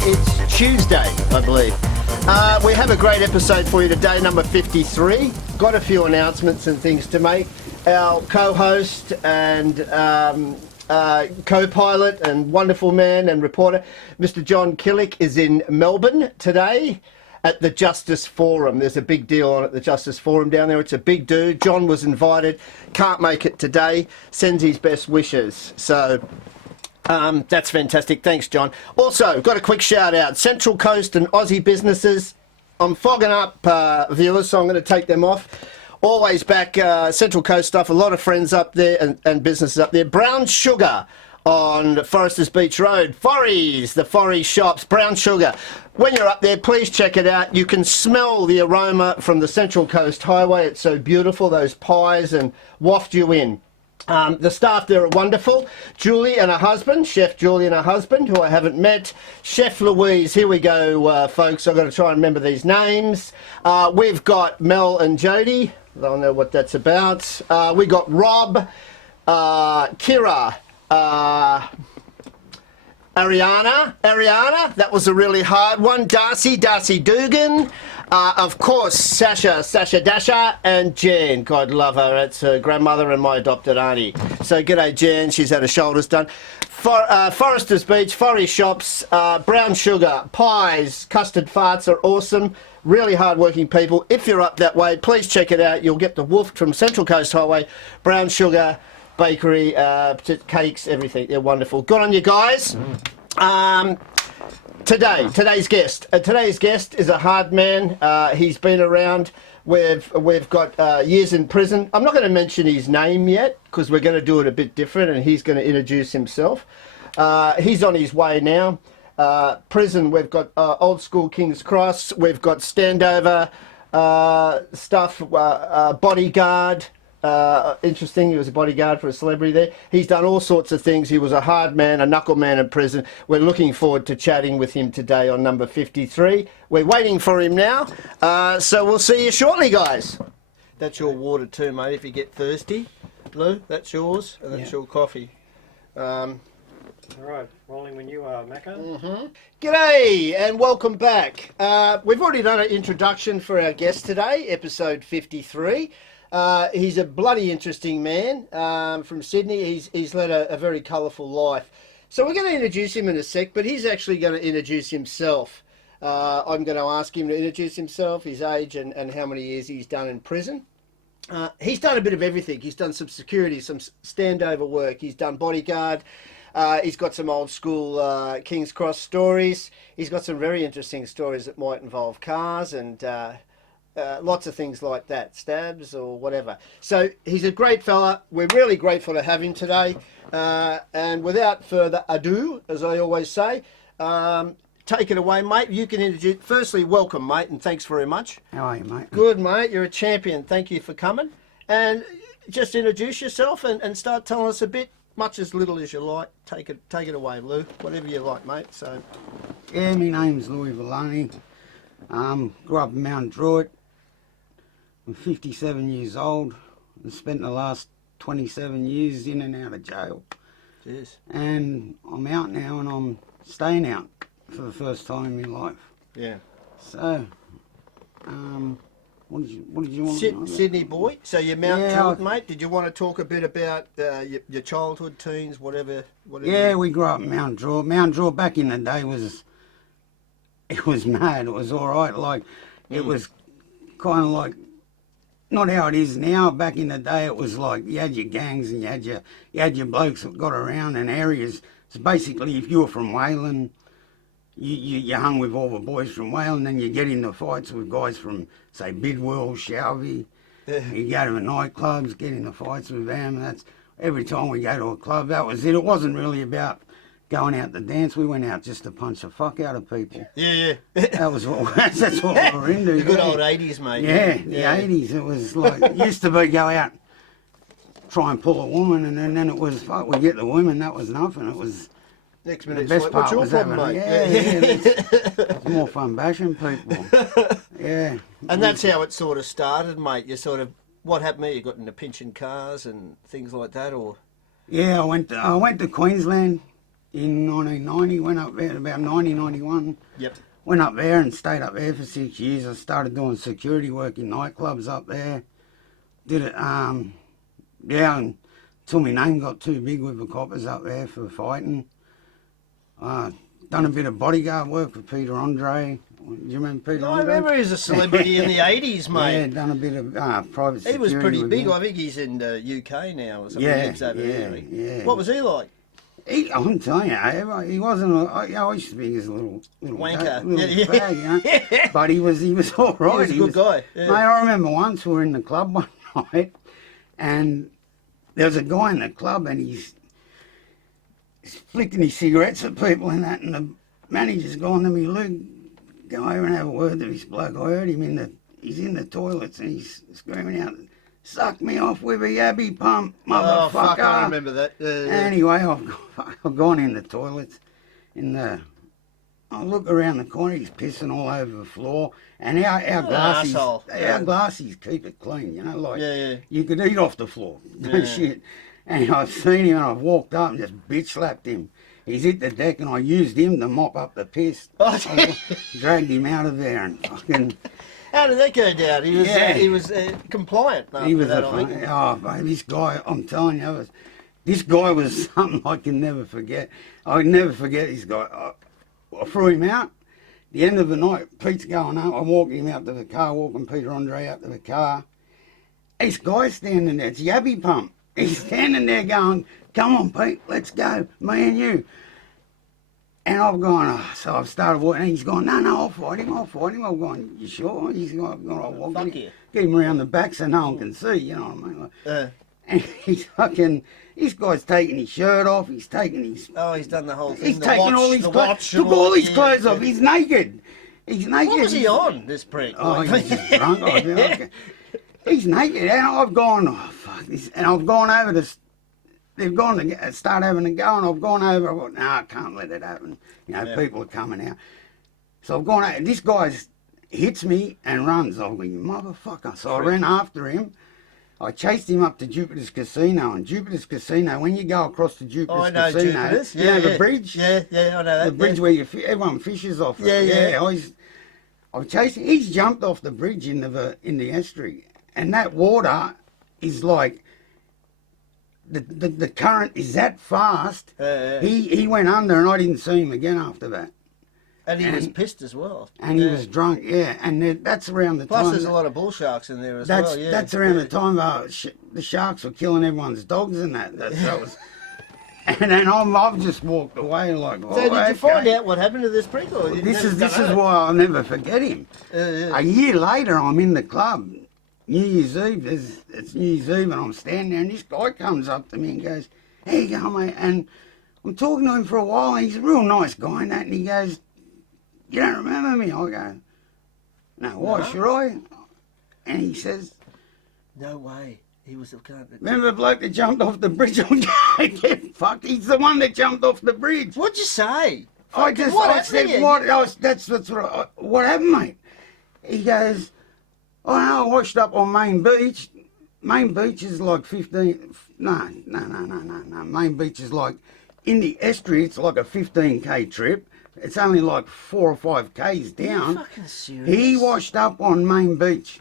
It's Tuesday, I believe. We have a great episode for you today, number 53. Got a few announcements and things to make. Our co-host and co-pilot and wonderful man and reporter, Mr. John Killick, is in Melbourne today at the Justice Forum. There's a big deal on at the Justice Forum down there. It's a big do. John was invited, can't make it today, sends his best wishes. So that's fantastic. Thanks, John. Also, got a quick shout out. Central Coast and Aussie businesses. I'm fogging up viewers, so I'm going to take them off. Always back Central Coast stuff. A lot of friends up there and businesses up there. Brown Sugar on Foresters Beach Road. Forries, the Forries shops. Brown Sugar. When you're up there, please check it out. You can smell the aroma from the Central Coast Highway. It's so beautiful, those pies, and waft you in. The staff there are wonderful. Julie and her husband, Chef Julie and her husband, who I haven't met. Chef Louise, here we go, folks. I've got to try and remember these names. We've got Mel and Jody. They'll know what that's about. We got Rob, Kira, Ariana, that was a really hard one. Darcy Dugan. Of course, Sasha Dasha, and Jan. God love her. It's her grandmother and my adopted auntie. So g'day Jan, she's had her shoulders done. Foresters Beach, Forrie shops, brown sugar, pies, custard farts are awesome. Really hard-working people. If you're up that way, please check it out. You'll get the woofed from Central Coast Highway, brown sugar, bakery, cakes, everything. They're wonderful. Good on you guys. Today's guest is a hard man. He's been around. We've got years in prison. I'm not going to mention his name yet because we're going to do it a bit different, and he's going to introduce himself. He's on his way now. Prison. We've got old school King's Cross. We've got standover stuff. Bodyguard. Interesting, he was a bodyguard for a celebrity there. He's done all sorts of things. He was a hard man, a knuckle man in prison. We're looking forward to chatting with him today on number 53. We're waiting for him now, so we'll see you shortly, guys. That's your water too, mate, if you get thirsty. Lou, that's yours, and that's your coffee. All right, rolling when you are, Macca. G'day, and welcome back. We've already done an introduction for our guest today, episode 53. He's a bloody interesting man from Sydney. He's led a very colourful life. So we're going to introduce him in a sec, but he's actually going to introduce himself. I'm going to ask him to introduce himself, his age, and how many years he's done in prison. He's done a bit of everything. He's done some security, some standover work. He's done bodyguard. He's got some old school King's Cross stories. He's got some very interesting stories that might involve cars and lots of things like that, stabs or whatever. So he's a great fella. We're really grateful to have him today. And without further ado, as I always say, take it away, mate. You can introduce. Firstly, welcome, mate, and thanks very much. How are you, mate? Good, mate. You're a champion. Thank you for coming. And just introduce yourself and start telling us a bit, much as little as you like. Take it away, Lou. Whatever you like, mate. So, yeah, my name's Lui Villany. Grew up in Mount Druitt. I'm 57 years old and spent the last 27 years in and out of jail. cheers. And I'm out now and I'm staying out for the first time in my life. Yeah. So, what did you want to know about? Sydney boy. So you're Mount Yeah, Druitt, mate. Did you want to talk a bit about your childhood, teens, whatever? Yeah, we grew up in Mount Druitt. Mount Druitt back in the day it was mad. It was all right. Like, it was kind of like, not how it is now. Back in the day, it was like you had your gangs and you had your blokes that got around in areas. So basically, if you were from Wayland, you hung with all the boys from Wayland, and you get into fights with guys from, say, Bidwell, Shelby. Yeah. You go to the nightclubs, get into fights with them. That's every time we go to a club. That was it. It wasn't really about going out to dance. We went out just to punch the fuck out of people. Yeah. That's what we were into. The good old 80s, mate. Yeah, the 80s. It was like, it used to be go out, try and pull a woman, and then it was, fuck, we get the women, that was nothing. It was, Next the minute, best part what's your was problem, having, mate? it's more fun bashing people. Yeah. And that's how it sort of started, mate. You sort of, what happened there? You got into pinching cars and things like that, or? Yeah, I went to Queensland in 1990. Went up there about 91. Yep. Went up there and stayed up there for 6 years. I started doing security work in nightclubs up there. Did it, until my name got too big with the coppers up there for fighting. Done a bit of bodyguard work for Peter Andre. Do you remember Peter I Andre? remember he was a celebrity in the 80s, mate. Yeah, done a bit of private security. He was pretty with big. him. I think he's in the UK now or something. Yeah, He lives over there, I think. yeah. What was he like? I'm telling you, he wasn't. I used to be his little Wanker. little Yeah. fag, you know. But he was all right. He was a good guy. Yeah. Mate, I remember once we were in the club one night, and there was a guy in the club, and he's flicking his cigarettes at people and that, and the manager's gone to me, Luke, go over and have a word with this bloke. I heard him he's in the toilets and he's screaming out, suck me off with a yabby pump, motherfucker. Oh, fuck, I remember that. Anyway, I've gone in the toilets, I look around the corner, he's pissing all over the floor, and our glassies keep it clean, you know, like you could eat off the floor, no shit. And I've seen him and I've walked up and just bitch slapped him. He's hit the deck and I used him to mop up the piss. I dragged him out of there and fucking... How did that go down? He was compliant after He was that, I think. oh, mate, this guy, I'm telling you, this guy was something I can never forget. I would never forget this guy. I threw him out. The end of the night, Pete's going home. I'm walking him out to the car, walking Peter Andre out to the car. This guy's standing there. It's Yabby Pump. He's standing there going, come on, Pete, let's go, me and you. And I've gone, so I've started walking, and he's gone, no, I'll fight him. I've gone, you sure? He's gone, I'll walk Fuck him. you. Get him around the back so no one can see, you know what I mean? Like, and he's fucking, this guy's taking his shirt off, he's taking his... Oh, he's done the whole thing. He's taking all his clothes, took all his clothes off, he's naked. He's naked. What was he on, this prick? Oh, he's just drunk. He's naked, and I've gone, oh, fuck this. And I've gone over to, they've gone to start having a go, and I've gone over, I thought, no, I can't let it happen. You know, people are coming out. So I've gone over, and this guy hits me and runs. I'm going, motherfucker. So I ran after him. I chased him up to Jupiter's Casino, and Jupiter's Casino, when you go across to Jupiter's Casino, Jupiter's. you know the bridge? Yeah, I know that. The bridge where everyone fishes off it. Yeah. I chased him. He's jumped off the bridge in the estuary. And that water is like, the current is that fast. He went under and I didn't see him again after that. And he was pissed as well. And he was drunk, And that's around the time. Plus there's a lot of bull sharks in there as well, yeah. That's around the time the sharks were killing everyone's dogs and that. That was... And then I've just walked away like, So did you find out what happened to this prick? Or This is why I'll never forget him. A year later, I'm in the club. New Year's Eve, it's New Year's Eve, and I'm standing there, and this guy comes up to me and goes, "How you going, mate?" And I'm talking to him for a while, and he's a real nice guy and that, and he goes, "You don't remember me?" I go, "No, why should I?" And he says, "No way. He was a cunt." "Remember the bloke that jumped off the bridge?" I'm going, "Get fucked, he's the one that jumped off the bridge." What'd you say? I said, what happened, mate? He goes, "Oh no, I washed up on Main Beach. Main Beach is like 15... No. Main Beach is like... In the estuary, it's like a 15k trip. It's only like 4 or 5 k's down." Are you fucking serious? He washed up on Main Beach.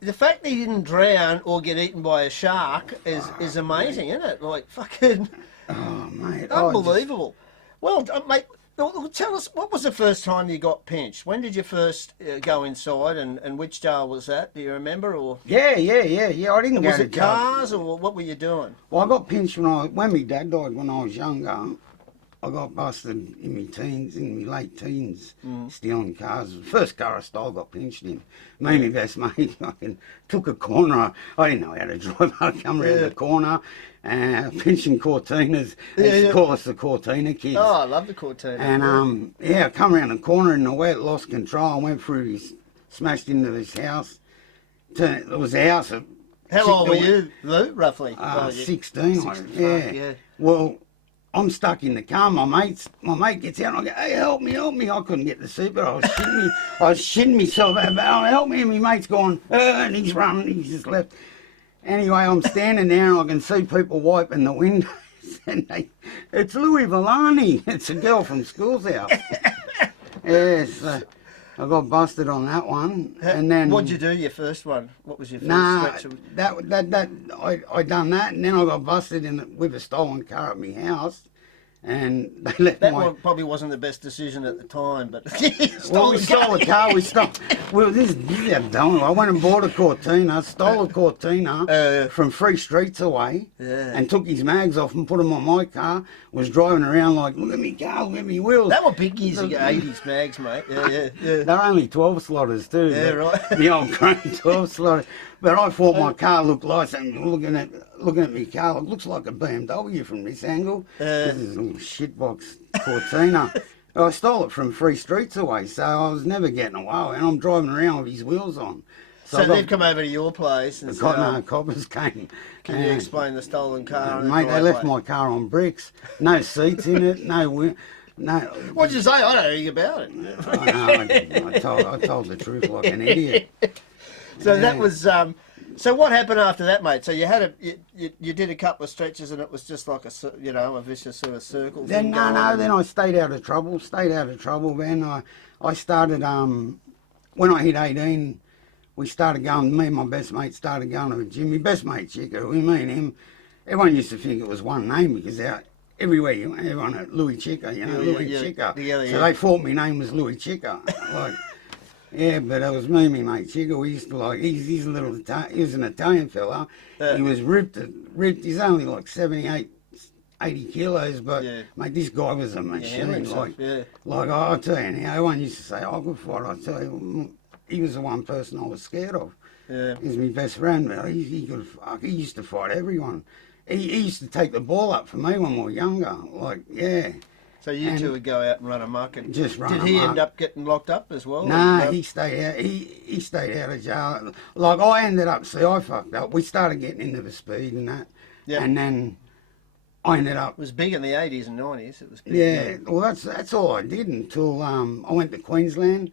The fact that he didn't drown or get eaten by a shark is amazing, isn't it? Like, fucking... Oh, mate. Unbelievable. Well, mate... Tell us, what was the first time you got pinched? When did you first go inside, and which jail was that? Do you remember? Or Yeah. I didn't go was to it jail. cars, or what were you doing? Well, I got pinched when my dad died when I was younger. I got busted in my late teens, stealing cars. The first car I stole got pinched in. Me and my best mate fucking took a corner. I didn't know how to drive. I come around the corner, pinching Cortinas. They used to call us the Cortina kids. Oh, I love the Cortina. And I come around the corner in the wet, lost control. I went through smashed into this house. It was a house. How old were you, Lou, roughly? 16. Yeah. Well, I'm stuck in the car. My mate gets out and I go, "Hey, help me. I couldn't get the seat, but I was shitting myself out. Help me. And my mate's gone, and he's running. He's just left. Anyway, I'm standing there and I can see people wiping the windows. it's Lui Villany. It's a girl from school's house. Yes, I got busted on that one. And then What'd you do? Your first one? What was your first stretch? I done that, and then I got busted with a stolen car at my house. And they left That one probably wasn't the best decision at the time, but well, we stole a car. Well, this is how dumb. I went and bought a Cortina, stole a Cortina from 3 streets away, and took his mags off and put them on my car. Was driving around like, look at me car, look at me wheels. They were big years ago, 80s mags, mate. Yeah. They're only 12 slotters too. Yeah, right. The old chrome 12 slotter. But I thought my car looked nice, and looking at my car, it looks like a BMW from this angle. This is a little shitbox Cortina. I stole it from 3 streets away, so I was never getting away, and I'm driving around with his wheels on. So they've come over to your place and said, coppers came. can you explain the stolen car? Mate, they left my car on bricks. No seats in it, no... What'd you say? I don't know anything about it. I told the truth like an idiot. So that was... so what happened after that, mate? So you had you did a couple of stretches and it was just like a vicious sort of circle. Then then I stayed out of trouble. Then I started when I hit 18, we started going. Me and my best mate started going to the gym. My best mate Chico, me and him. Everyone used to think it was one name because everywhere everyone at Louis Chico, Louis Chico. So they thought my name was Louis Chico. Like. Yeah, but it was me and my mate Chico. We used to he's a little he was an Italian fella. He was ripped. He's only like 78, 80 kilos, but mate, this guy was a machine. Like I'll tell you now, everyone used to say, "Oh, good fight." I tell you, he was the one person I was scared of. Yeah. He's my best friend. He used to fight everyone. He used to take the ball up for me when we were younger. So you two would go out and run amok, and just run did he end up getting locked up as well? Nah, he stayed out. He stayed out of jail. Like I ended up. See, I fucked up. We started getting into the speed and that, and then I ended up. It was big in the 80s and 90s. It was big. Yeah. Well, that's all I did until I went to Queensland.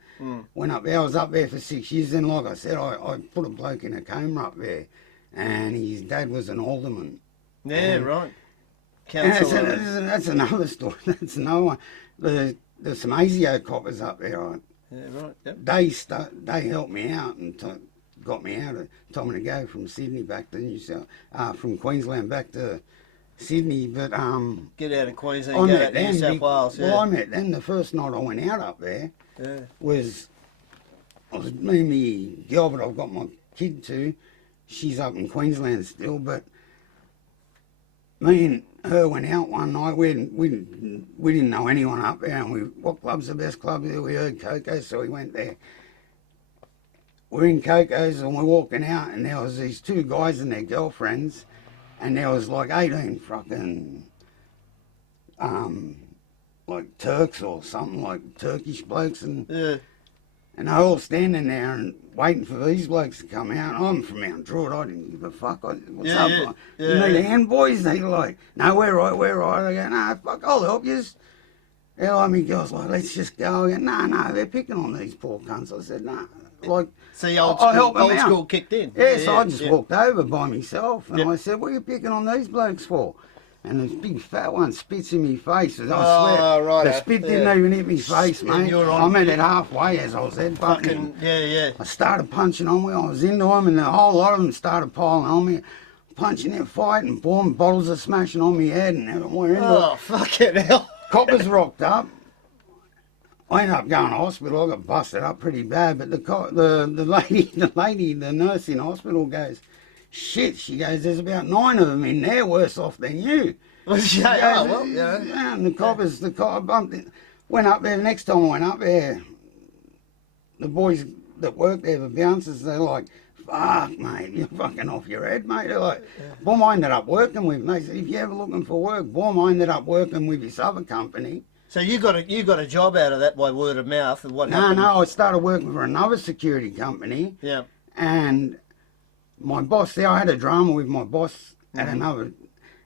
Went up there. I was up there for 6 years. Then, like I said, I put a bloke in a coma up there, and his dad was an alderman. Yeah, right. That's another story. That's another one. There's some ASIO coppers up there. Right? Yeah, right. Yep. They helped me out and got me out. Told me to go from Sydney back to New South, from Queensland back to Sydney. But get out of Queensland, and go out to New South Wales. Yeah. Well, I met them the first night I went out up there. Yeah. Was me and my girl, but I've got my kid too. She's up in Queensland still, but me and her went out one night. We didn't know anyone up there, and what club's the best club there? We heard Coco's, so we went there. We're in Coco's and we're walking out, and there was these 2 guys and their girlfriends, and there was like 18 fucking like Turks or something, like Turkish blokes, and they're all standing there and waiting for these blokes to come out. I'm from Mount Druitt. I didn't give a fuck. What's up? You need a hand, boys? They're like, no, we're right. I go, no, fuck, I'll help you. They're like, me girls like, let's just go. I go, no, they're picking on these poor cunts. I said, no. Like, see, old school kicked in. Yeah, so I just walked over by myself, and I said, what are you picking on these blokes for? And this big fat one spits in my face. I swear, right. The spit didn't even hit my face, mate. I met it halfway as I was headbutting. I started punching on me. I was into them, and the whole lot of them started piling on me, punching and fighting. Boom, bottles are smashing on my head, and we're into it. Oh, fucking hell. Coppers rocked up. I ended up going to hospital. I got busted up pretty bad, but the lady, the nurse in hospital goes, shit, she goes, there's about 9 of them in there worse off than you. And the coppers, went up there, the next time I went up there, the boys that worked there, the bouncers, they're like, fuck, mate, you're fucking off your head, mate. They're like, boom, I ended up working with them. They said, if you're ever looking for work, boom, I ended up working with this other company. So you got a job out of that by word of mouth, and what happened? No, I started working for another security company. Yeah. And my boss there, I had a drama with my boss at another,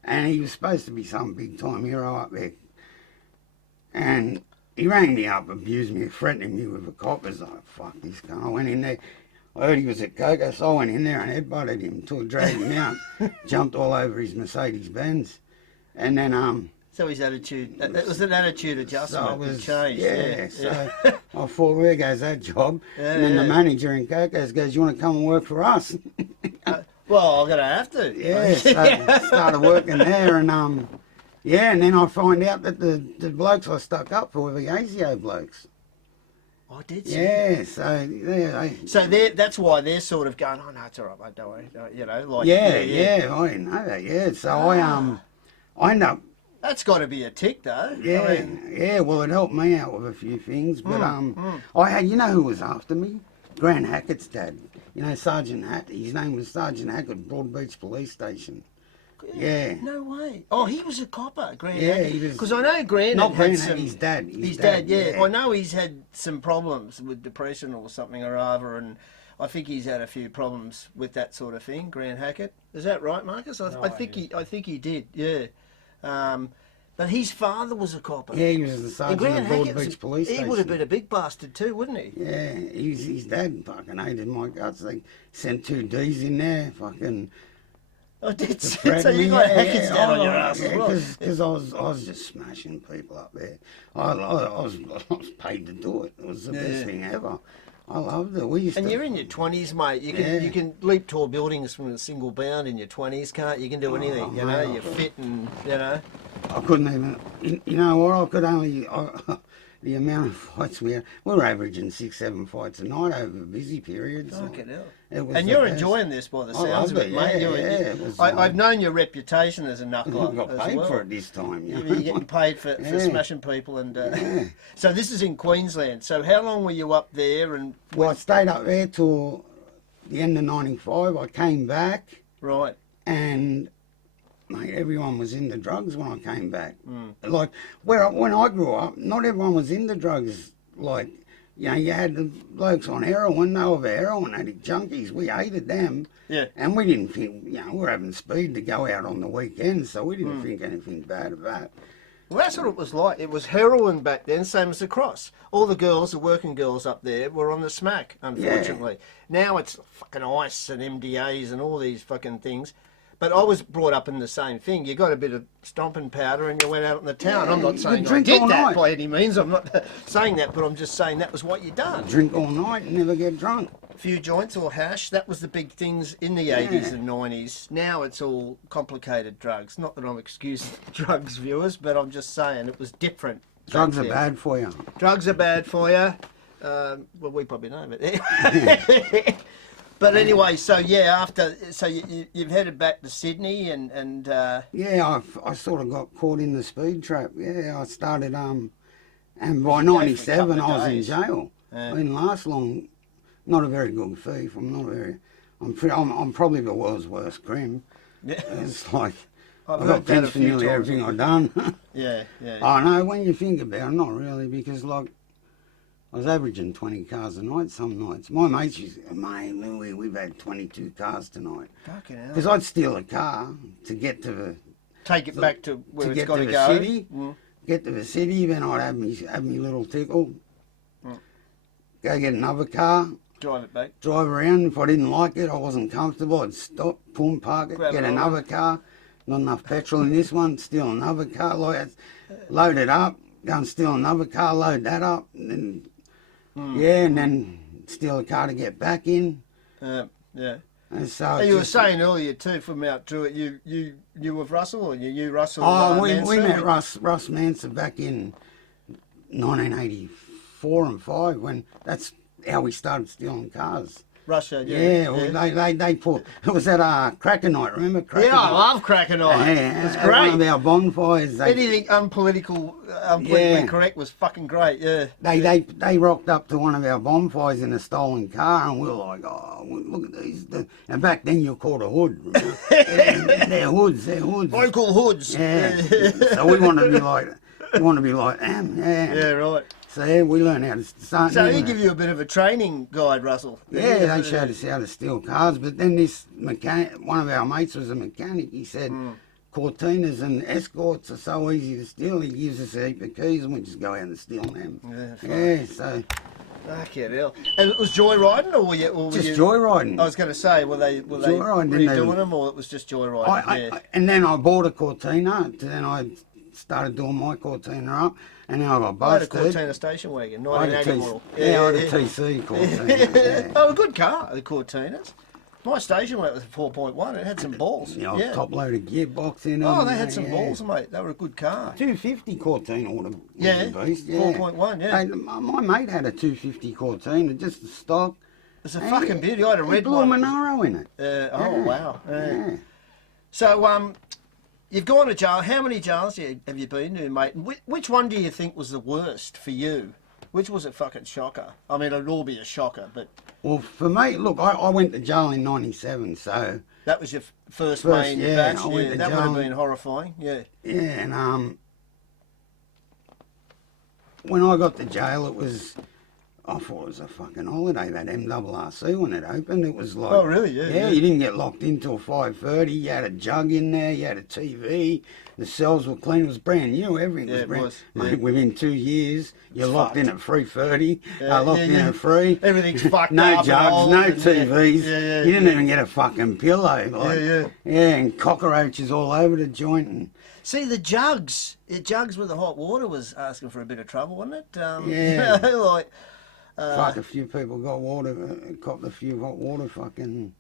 and he was supposed to be some big time hero up there. And he rang me up, abused me, threatening me with a cop. I was like, fuck this cunt. I went in there. I heard he was at Coco, so I went in there and headbutted him until I dragged him out, jumped all over his Mercedes Benz. And then So his attitude, it was an attitude adjustment. so it was, changed. yeah, so I thought, where goes that job? Yeah, and then the yeah. manager in Cocos goes, you want to come and work for us? Well, I'm gonna have to. Yeah, so started working there, and yeah, and then I find out that the blokes I stuck up for were the ASIO blokes. I did. See. Yeah, so yeah, So that's why they're sort of going, oh no, it's all right, mate, don't worry. You know, like yeah, I didn't know that. Yeah, so I end up. That's got to be a tick, though. Yeah, I mean, yeah. Well, it helped me out with a few things, but I had, you know, who was after me? Grant Hackett's dad. You know, Sergeant Hackett. His name was Sergeant Hackett, Broadbeach Police Station. Yeah. No way. Oh, he was a copper, Grant. Yeah, he was. Because I know Grant Not had Grant, some. his dad. His dad, yeah. I know he's had some problems with depression or something or other, and I think he's had a few problems with that sort of thing. Grant Hackett, is that right, Marcus? I think he did. Yeah. But his father was a copper. Yeah, he was the sergeant of Broadbeach Police Station. He would have been a big bastard too, wouldn't he? Yeah, his dad fucking hated my guts. They sent 2 Ds in there, fucking. I did. So you got Hackett's dad on your ass as well. Because I was just smashing people up there. I was paid to do it. It was the best thing ever. I loved it. And you're in your 20s, mate. You can leap tall buildings from a single bound in your 20s, can't you? You can do anything, you know. You're fit and, you know. I couldn't even, you know what, I could only, the amount of fights we were averaging 6-7 fights a night over busy periods. Fucking hell. And you're enjoying this by the sounds of it, mate. I've known your reputation as a knuckler. I got paid for it this time. You're getting paid for smashing people. And so this is in Queensland. So how long were you up there? And well, I stayed up there till the end of '95. I came back. Right. And mate, everyone was into drugs when I came back. Like when I grew up, not everyone was into drugs. Like, you know, you had the blokes on heroin, they were the heroin addict junkies. We hated them. Yeah. And we didn't think, you know, we were having speed to go out on the weekends, so we didn't think anything bad of that. Well, that's what it was like. It was heroin back then, same as the cross. All the girls, the working girls up there, were on the smack, unfortunately. Now it's fucking ice and MDAs and all these fucking things. But I was brought up in the same thing. You got a bit of stomping powder and you went out in the town. I'm not saying I did that by any means. I'm not saying that, but I'm just saying that was what you done. Drink all night and never get drunk. A few joints or hash. That was the big things in the 80s and 90s. Now it's all complicated drugs. Not that I'm excusing drugs, viewers, but I'm just saying it was different. Drugs are bad for you. Drugs are bad for you. Well, we probably know, but... But anyway, so yeah, you've headed back to Sydney and yeah, I sort of got caught in the speed trap. Yeah, I started and by '97 I was in jail. I didn't last long. Not a very good thief. I'm probably the world's worst crim. Yeah. It's like I got pinched for nearly everything I've done. Yeah. Oh no, when you think about it, not really, because like. I was averaging 20 cars a night some nights. My mates used to go, mate, Louis, we've had 22 cars tonight. Fucking hell. Because I'd steal a car to get to the... Take it back to where it's got to go. City, get to the city, then I'd have me little tickle. Go get another car. Drive it back. Drive around. If I didn't like it, I wasn't comfortable, I'd stop, pull and park it, get another car. Not enough petrol in this one, steal another car. Load it up, go and steal another car, load that up, and then... Yeah, and then steal a car to get back in. Yeah. And so you were saying earlier too from out Druitt, you with Russell or you Russell? Oh, we met Russ Manser back in 1984 and 5 when that's how we started stealing cars. Russia, Well, they put, it was at Cracker Night, remember Cracker Night? I love Cracker Night. Yeah, it's great. One of our bonfires. Anything unpolitically correct was fucking great, yeah. They rocked up to one of our bonfires in a stolen car and we were like, oh, look at these. And back then you called a hood, remember? They're hoods. Local hoods. Yeah. So we want to be like them, yeah. Yeah, right. So yeah, we learned how to start. So he give you a bit of a training guide, Russell. Yeah, they showed us how to steal cars. But then this mechanic, one of our mates was a mechanic. He said, Cortinas and escorts are so easy to steal. He gives us a heap of keys and we just go out and steal them. Yeah, so Fucking hell. And it was joyriding, or were you? Or were Just you, joyriding. I was going to say, were they Joyriding, didn't they? redoing them, or it was just joyriding? And then I bought a Cortina. Then I started doing my Cortina up, and then I got I had a busted. Cortina station wagon, I had a 1980 T- model. Yeah, I had a TC Cortina. Yeah. Oh, a good car, the Cortinas. My station wagon was a 4.1. It had some balls. You know, Yeah. top loaded gearbox in it. Oh, they had some balls, mate. They were a good car. 250 Cortina would have Yeah, beast. Yeah. 4.1, yeah. Hey, my mate had a 250 Cortina, just the stock. It's a fucking beauty. I had a red blew one. a Monaro in it. Oh, wow. Yeah. So, you've gone to jail. How many jails have you been to, mate? And which one do you think was the worst for you? Which was a fucking shocker? I mean, it'd all be a shocker, but... Well, for me, look, I went to jail in '97, so... That was your first main yeah, batch? I went to that would have jail. been horrifying, yeah. Yeah, and when I got to jail, it was... I thought it was a fucking holiday, that MRRC when it opened. It was like... Oh, really? Yeah, Yeah, you didn't get locked in till 5:30. You had a jug in there, you had a TV. The cells were clean. It was brand new. Everything Yeah, was it brand was, Mate, yeah. within 2 years, you're It's locked in fucked. at 3:30. Yeah, locked in yeah. at 3. Everything's fucked No up and jugs, old no and- TVs. Yeah, you didn't even get a fucking pillow. Like, yeah. Yeah, and cockroaches all over the joint. And, See, the jugs with the hot water was asking for a bit of trouble, wasn't it? Yeah. like... fuck, a few people got water, copped a few hot water fucking...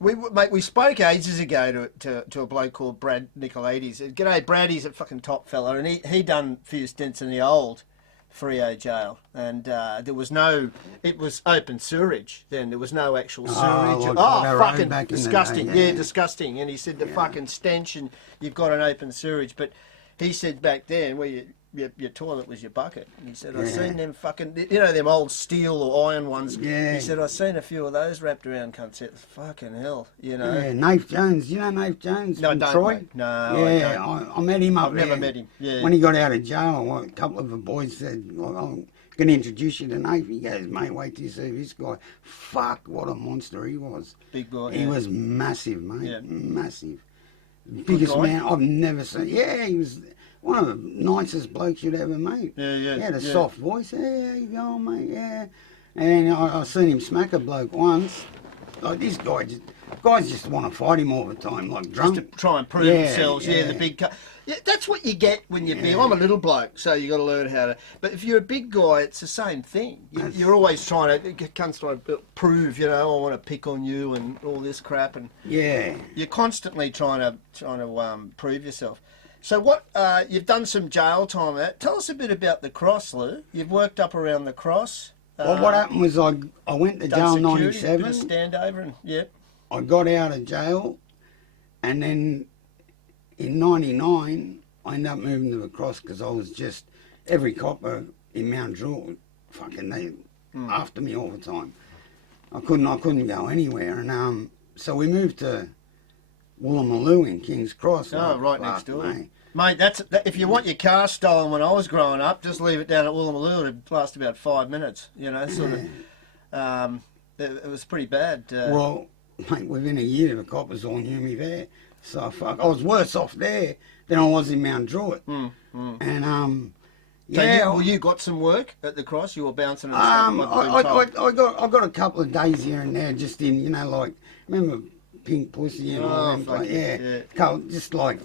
We spoke ages ago to a bloke called Brad Nicolaides. G'day, Brad, he's a fucking top fella, and he done a few stints in the old Freo jail, and there was no, it was open sewerage then, there was no actual sewerage. like Oh, Barrow fucking back in the disgusting, day, yeah. disgusting. And he said the fucking stench, and you've got an open sewerage, but he said back then, where your toilet was your bucket. And he said, I've seen them fucking, you know, them old steel or iron ones. Yeah. He said, I've seen a few of those wrapped around cunts. It's fucking hell, you know. Yeah, Nath Jones. You know Nath Jones No, I from don't, Troy? mate. No, I Yeah, don't. I met him up I've never there. met him, yeah. When he got out of jail, a couple of the boys said, well, I'm going to introduce you to Nath. He goes, mate, wait till you see this guy. Fuck, what a monster he was. Big boy, He yeah. was massive, mate. Yeah. Massive. Biggest guy? man I've never seen. Yeah, he was one of the nicest blokes you'd ever meet. Yeah, yeah, He had a yeah. soft voice. Yeah, how you going, mate? Yeah. And I seen him smack a bloke once. Like, this guy guys just want to fight him all the time, like drunk. Just to try and prove Yeah, themselves. Yeah, the yeah. big. Yeah, that's what you get when you're big. I'm a little bloke, so you got to learn how to. But if you're a big guy, it's the same thing. You're always trying to prove. You know, I want to pick on you and all this crap, and Yeah. you're constantly trying to prove yourself. So what? You've done some jail time. Tell us a bit about the cross, Lou. You've worked up around the cross. Well, what happened was I went to jail done security, a bit of '97. standover, and yeah. I got out of jail, and then in '99 I ended up moving to the cross because I was just every copper in Mount Druitt, fucking they after me all the time. I couldn't go anywhere, and so we moved to Woolloomooloo in King's Cross. Oh, like, right fuck, next door. mate. Mate, if you want your car stolen when I was growing up, just leave it down at Woolloomooloo. It'd last about 5 minutes, you know, sort of. It was pretty bad. Well, mate, within a year the coppers all knew me there. So fuck, I was worse off there than I was in Mount Druitt. And so you got some work at the cross? You were bouncing and stuff? I got a couple of days here and there, just in, you know, like, remember Pink Pussy and all them, fuck like, yeah, yeah, yeah. just like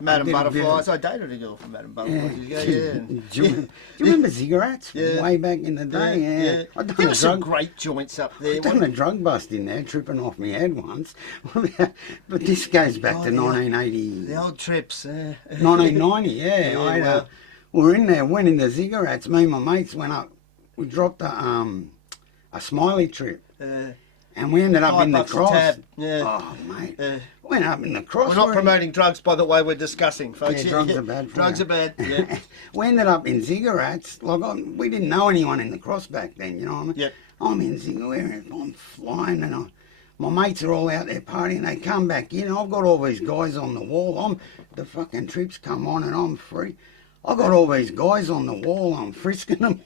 Madam did a bit of- Butterflies. I dated a girl from Madam Butterflies. Yeah, yeah. Do you remember cigarettes Yeah. way back in the day? Yeah, I There done were a some drug. great joints up there. I done a drug bust in there, tripping off my head once. But this goes back to 1980. The old trips. 1990, yeah. Yeah, I well. we were in there winning the cigarettes. Me and my mates went up. We dropped a smiley trip, and we ended up in the $5 a cross. tab, yeah. Oh, mate. We ended up in the cross. We're not in- promoting drugs, by the way. We're discussing, folks. Yeah, drugs are bad for Drugs you. are bad. Yeah. We ended up in cigarettes. Like, we didn't know anyone in the cross back then, you know what I mean? Yep. I'm in cigarettes, I'm flying, and my mates are all out there partying. They come back in, I've got all these guys on the wall. The fucking trips come on, and I'm free. I've got all these guys on the wall, I'm frisking them.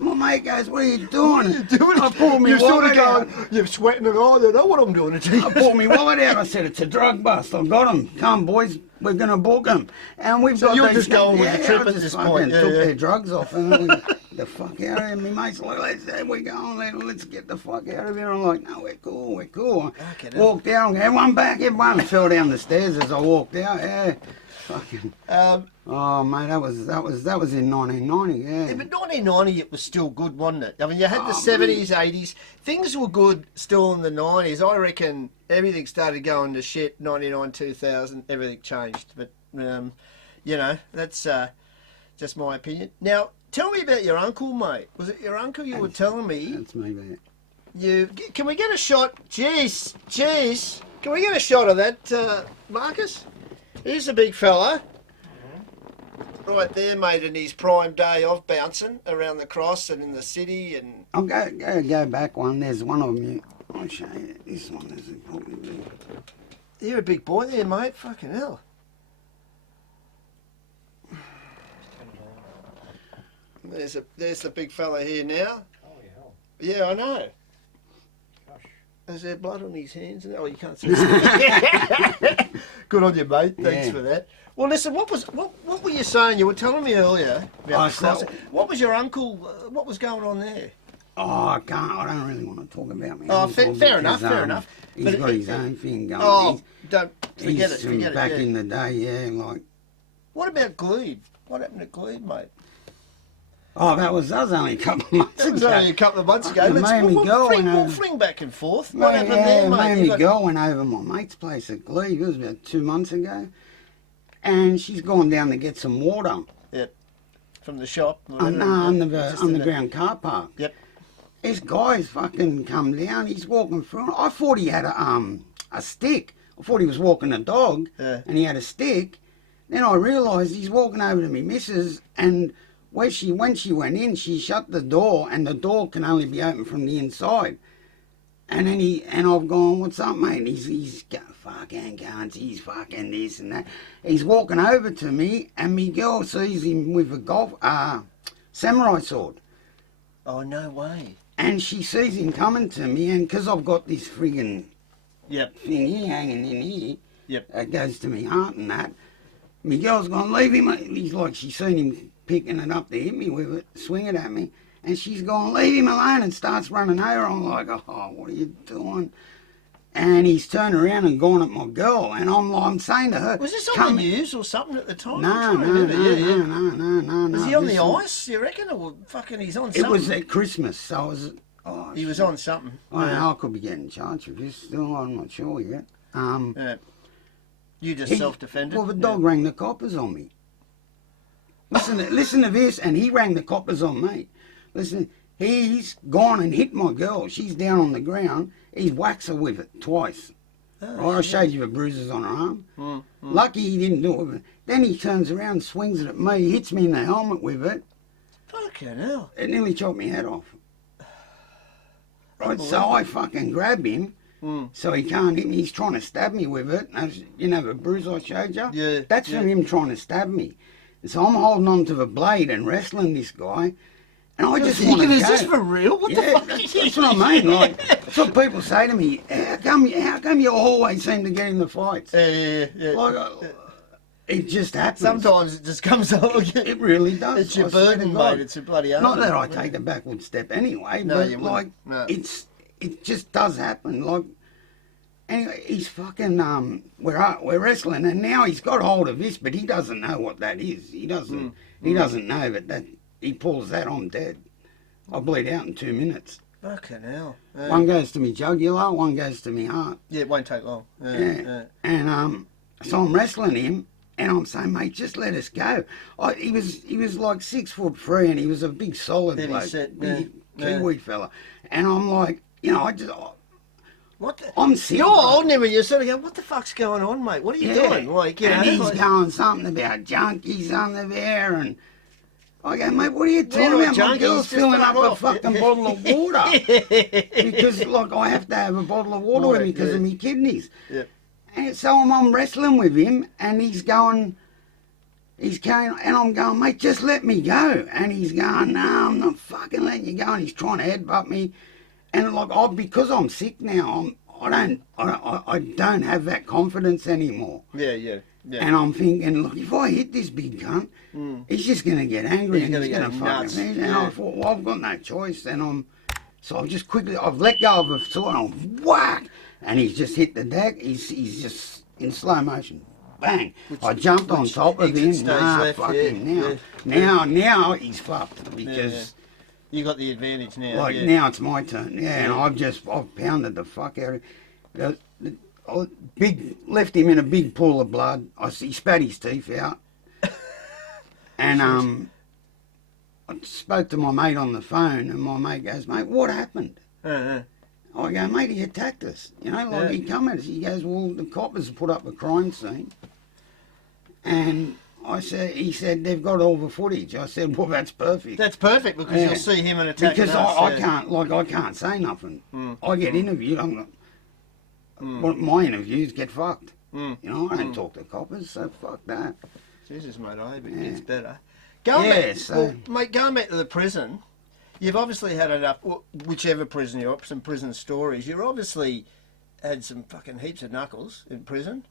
My mate goes, what are you doing? I pulled me You're sort of wallet out. going, you're sweating and I don't know what I'm doing. I pulled my wallet out. I said, it's a drug bust. I've got them. Come, boys. We're going to book them. And we've So got you're these just going with yeah, the trip I at just this fucking point. Yeah, took yeah. their drugs off and the fuck out of here. My mate's like, we're going, let's get the fuck out of here. I'm like, no, we're cool. Okay, Walked out, I'm going, everyone back, everyone. Fell down the stairs as I walked out, yeah. Fucking, oh, mate, that was in 1990, yeah. Yeah, but 1990, it was still good, wasn't it? I mean, you had the Oh, 70s, 80s. Things were good still in the 90s. I reckon everything started going to shit, 99, 2000, everything changed. But, you know, that's just my opinion. Now, tell me about your uncle, mate. Was it your uncle you were telling me? That's me, mate. Can we get a shot? Jeez. Can we get a shot of that, Marcus? Here's a big fella. Right there, mate, in his prime day of bouncing around the cross and in the city. And I'll go back one. There's one of them. I'll show you. This one is probably big. You're a big boy there, mate. Fucking hell. There's the big fella here now. Holy hell. Yeah, I know. Gosh. Is there blood on his hands? Oh, you can't see. Good on you, mate. Thanks for that. Well, listen. What were you saying? You were telling me earlier about the crossing. What was your uncle? What was going on there? Oh, I can't. I don't really want to talk about me. Oh, fair enough. He's got his own thing going. Oh, don't forget it. Forget it. Back Yeah. in the day, yeah, like. What about Glebe? What happened to Glebe, mate? Oh, that was only a couple of months That was ago. only a couple of months ago. We'll fling back and forth. What happened there, mate? Me and my girl went over my mate's place at Glebe. It was about 2 months ago. And she's gone down to get some water. Yep. From the shop. Underground car park. Yep. This guy's fucking come down. He's walking through. I thought he had a stick. I thought he was walking a dog. Yeah. And he had a stick. Then I realised he's walking over to me missus, and when she went in, she shut the door, and the door can only be opened from the inside. And then I've gone, what's up, mate? He's fucking guns, he's fucking this and that. He's walking over to me, and me girl sees him with a samurai sword. Oh, no way. And she sees him coming to me, and because I've got this friggin' Yep. thing here hanging in here, Yep. that goes to me heart and that, me girl's gone, leave him. He's like, she's seen him picking it up to hit me with it, swing it at me, and she's gone, leave him alone, and starts running over. I'm like, oh, what are you doing? And he's turned around and gone at my girl, and I'm saying to her, Was this on the news or something at the time? No. Was he on the ice, you reckon? Or fucking he's on something? It was at Christmas, so I was... Oh, he was on something. I know, I could be getting charged with this still, I'm not sure yet. Yeah. You just self-defended? Well, the dog rang the coppers on me. Listen to this, and he rang the coppers on me. Listen, he's gone and hit my girl. She's down on the ground. He's whacked her with it twice. I showed you the bruises on her arm. Lucky he didn't do it with it. Then he turns around, swings it at me, hits me in the helmet with it. Fucking hell. It nearly chopped my head off. Right, so I fucking grab him, so he can't hit me. He's trying to stab me with it. You know the bruise I showed you? Yeah. That's from him trying to stab me. So I'm holding on to the blade and wrestling this guy. And I just want to go. Is this for real? What the fuck? That's what I mean. Like, that's what people say to me. How come you always seem to get in the fights? Yeah. Like, it just happens. Sometimes it just comes along. It really does. It's your burden, mate. It's a bloody Not argument. that I take a backward step anyway, No, but you like, wouldn't. it just does happen. Like, anyway, he's fucking, we're wrestling, and now he's got hold of this, but he doesn't know what that is. He doesn't know that he pulls that, I'm dead. I bleed out in 2 minutes. Fucking hell. One goes to me jugular, one goes to me heart. Yeah, it won't take long. Yeah. And so I'm wrestling him, and I'm saying, mate, just let us go. He was like 6'3", and he was a big solid Heavy bloke, set, big Kiwi fella. And I'm like, you know, What the? I'm sick. You're holding him and you're sort of going, what the fuck's going on, mate? What are you doing? Like, you and know, he's like, going something about junkies under there, and I go, mate, what are you talking We're not about? My junkies, girl's just filling fuck up a off. fucking bottle of water. Because, like, I have to have a bottle of water with me because of my kidneys. Yeah. And so I'm wrestling with him, and he's carrying, and I'm going, mate, just let me go. And he's going, no, I'm not fucking letting you go. And he's trying to headbutt me. And like, because I'm sick now, I don't have that confidence anymore. Yeah. Yeah. And I'm thinking, look, if I hit this big cunt, he's just going to get angry and he's going to fucking finish. And I thought, well, I've got no choice. And so I've just quickly, I've let go of the sword and I'm whack. And he's just hit the deck. He's just in slow motion. Bang. I jumped on top of him. Nah, fucking now he's fucked because... You got the advantage now. Like now it's my turn. Yeah, and I've pounded the fuck out of him. Left him in a big pool of blood. He spat his teeth out. And I spoke to my mate on the phone, and my mate goes, "Mate, what happened?" I go, "Mate, he attacked us. You know, like he come at us." He goes, "Well, the coppers put up a crime scene." And he said, "They've got all the footage." I said, "Well, that's perfect." That's perfect because you'll see him and attack because us. I can't say nothing. I get interviewed. My interviews get fucked. You know, I don't talk to coppers, so fuck that. Jesus, mate, I hope it gets better. Going back to the prison, you've obviously had enough, whichever prison you're up, some prison stories. You've obviously had some fucking heaps of knuckles in prison.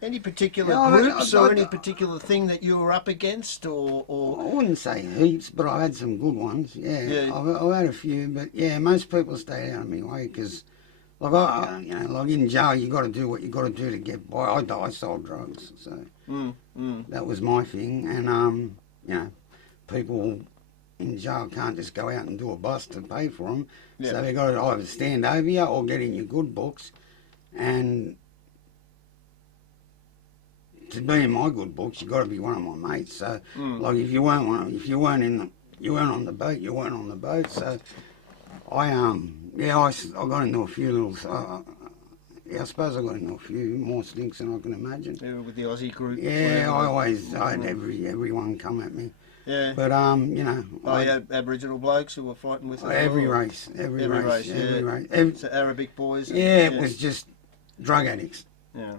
Any particular groups or any particular thing that you were up against, or? I wouldn't say heaps, but I had some good ones. Yeah. I've had a few, but yeah, most people stay out of my way because, like like in jail, you got to do what you got to do to get by. I sold drugs, so that was my thing, and people in jail can't just go out and do a bust to pay for them, so they got to either stand over you or get in your good books, and to be in my good books, you got to be one of my mates. So, like, if you weren't on the boat, you weren't on the boat. So, I got into a few little. I suppose I got into a few more stinks than I can imagine. Yeah, with the Aussie group. Yeah, I had everyone come at me. Yeah. But you had Aboriginal blokes who were fighting with us. Every race. So Arabic boys. It was just drug addicts. Yeah.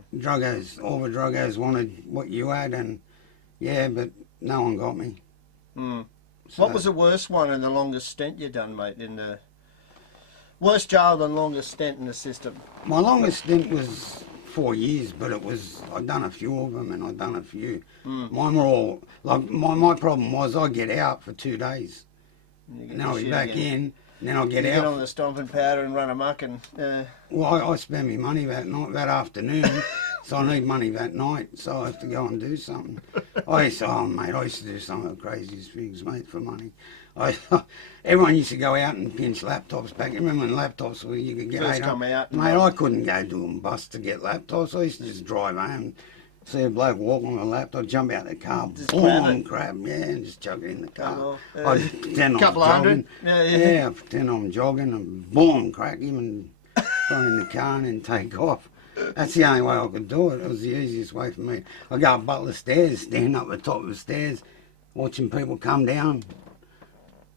All the druggos wanted what you had, and but no one got me. So, what was the worst one and the longest stint you done, mate? In the worst jail and longest stint in the system? My longest stint was 4 years, but I'd done a few of them, and I'd done a few. Mine were all like my problem was I get out for 2 days, and then I'll be back in. And then I'll get out. Get on the stomping powder and run amok and... Well, I spend my money that afternoon, so I need money that night, so I have to go and do something. I used to do some of the craziest things, mate, for money. Everyone used to go out and pinch laptops back. Remember when laptops were, you could get First come out. Mate, I couldn't go doing busts to get laptops. I used to just drive home, see a bloke walk on a laptop, jump out the car, grab, and just chuck it in the car. I'd pretend I'm jogging. I pretend I'm jogging and boom, crack him and throw him in the car and then take off. That's the only way I could do it. It was the easiest way for me. I go up Butler Stairs, stand up the top of the stairs, watching people come down.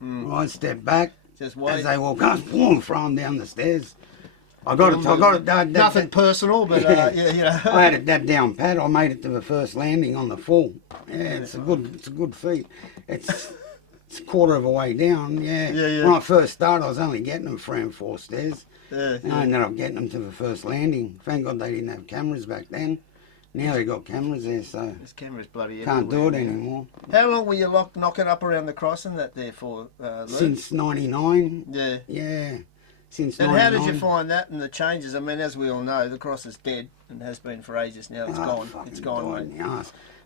I step back just wait. As they walk up, boom, throw them down the stairs. I got it. Nothing personal, but I had that down pat. I made it to the first landing on the fall. Yeah, it's a good feat. It's a quarter of a way down. Yeah. When I first started, I was only getting them 3 and 4 stairs. And I ended up getting them to the first landing. Thank God they didn't have cameras back then. Now they got cameras there, so there's cameras bloody can't do it anymore. How long were you knocking up around the crossing that there for, Lou? Since '99. Yeah. Since and 99. how did you find that and the changes? I mean, as we all know, the cross is dead and has been for ages now. It's gone. It's gone, mate.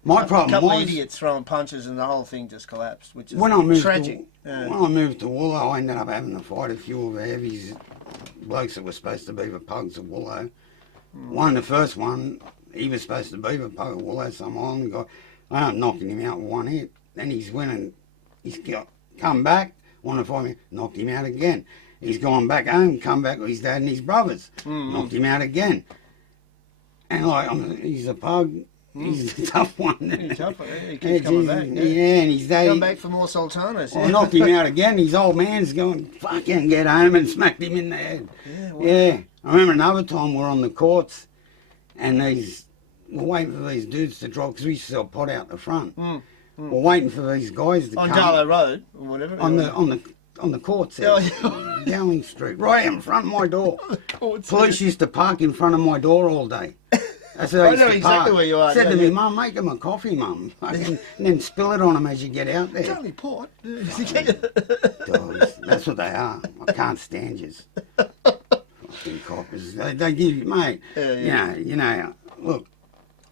My problem was... A couple of idiots throwing punches and the whole thing just collapsed, which is tragic. When I moved to Woolo, I ended up having to fight a few of the heavies, blokes that were supposed to be the pugs of Woolo. The first one, he was supposed to be the pug of Woolo, some island guy. I ended up knocking him out with one hit. Then he's come back, wanted to fight me, knocked him out again. He's gone back home, come back with his dad and his brothers. Knocked him out again. And he's a pug. He's a tough one. He's tough. He keeps coming back. Yeah, and his dad... Come back for more sultanas. I knocked him out again. His old man's going, fucking get home, and smacked him in the head. Yeah. I remember another time we're on the courts, and we're waiting for these dudes to drop, because we used to sell pot out the front. We're waiting for these guys to come. On Darlow Road, or whatever? On the courts there, Dowling Street, right in front of my door. Police used to park in front of my door all day. That's how I used know to exactly park. where you are. Said Yeah, to me, yeah. Mum, make him a coffee, Mum. And then spill it on him as you get out there. It's only port. Dogs. That's what they are. I can't stand yous. Fucking coppers. They give you, mate. Yeah. You know. Look.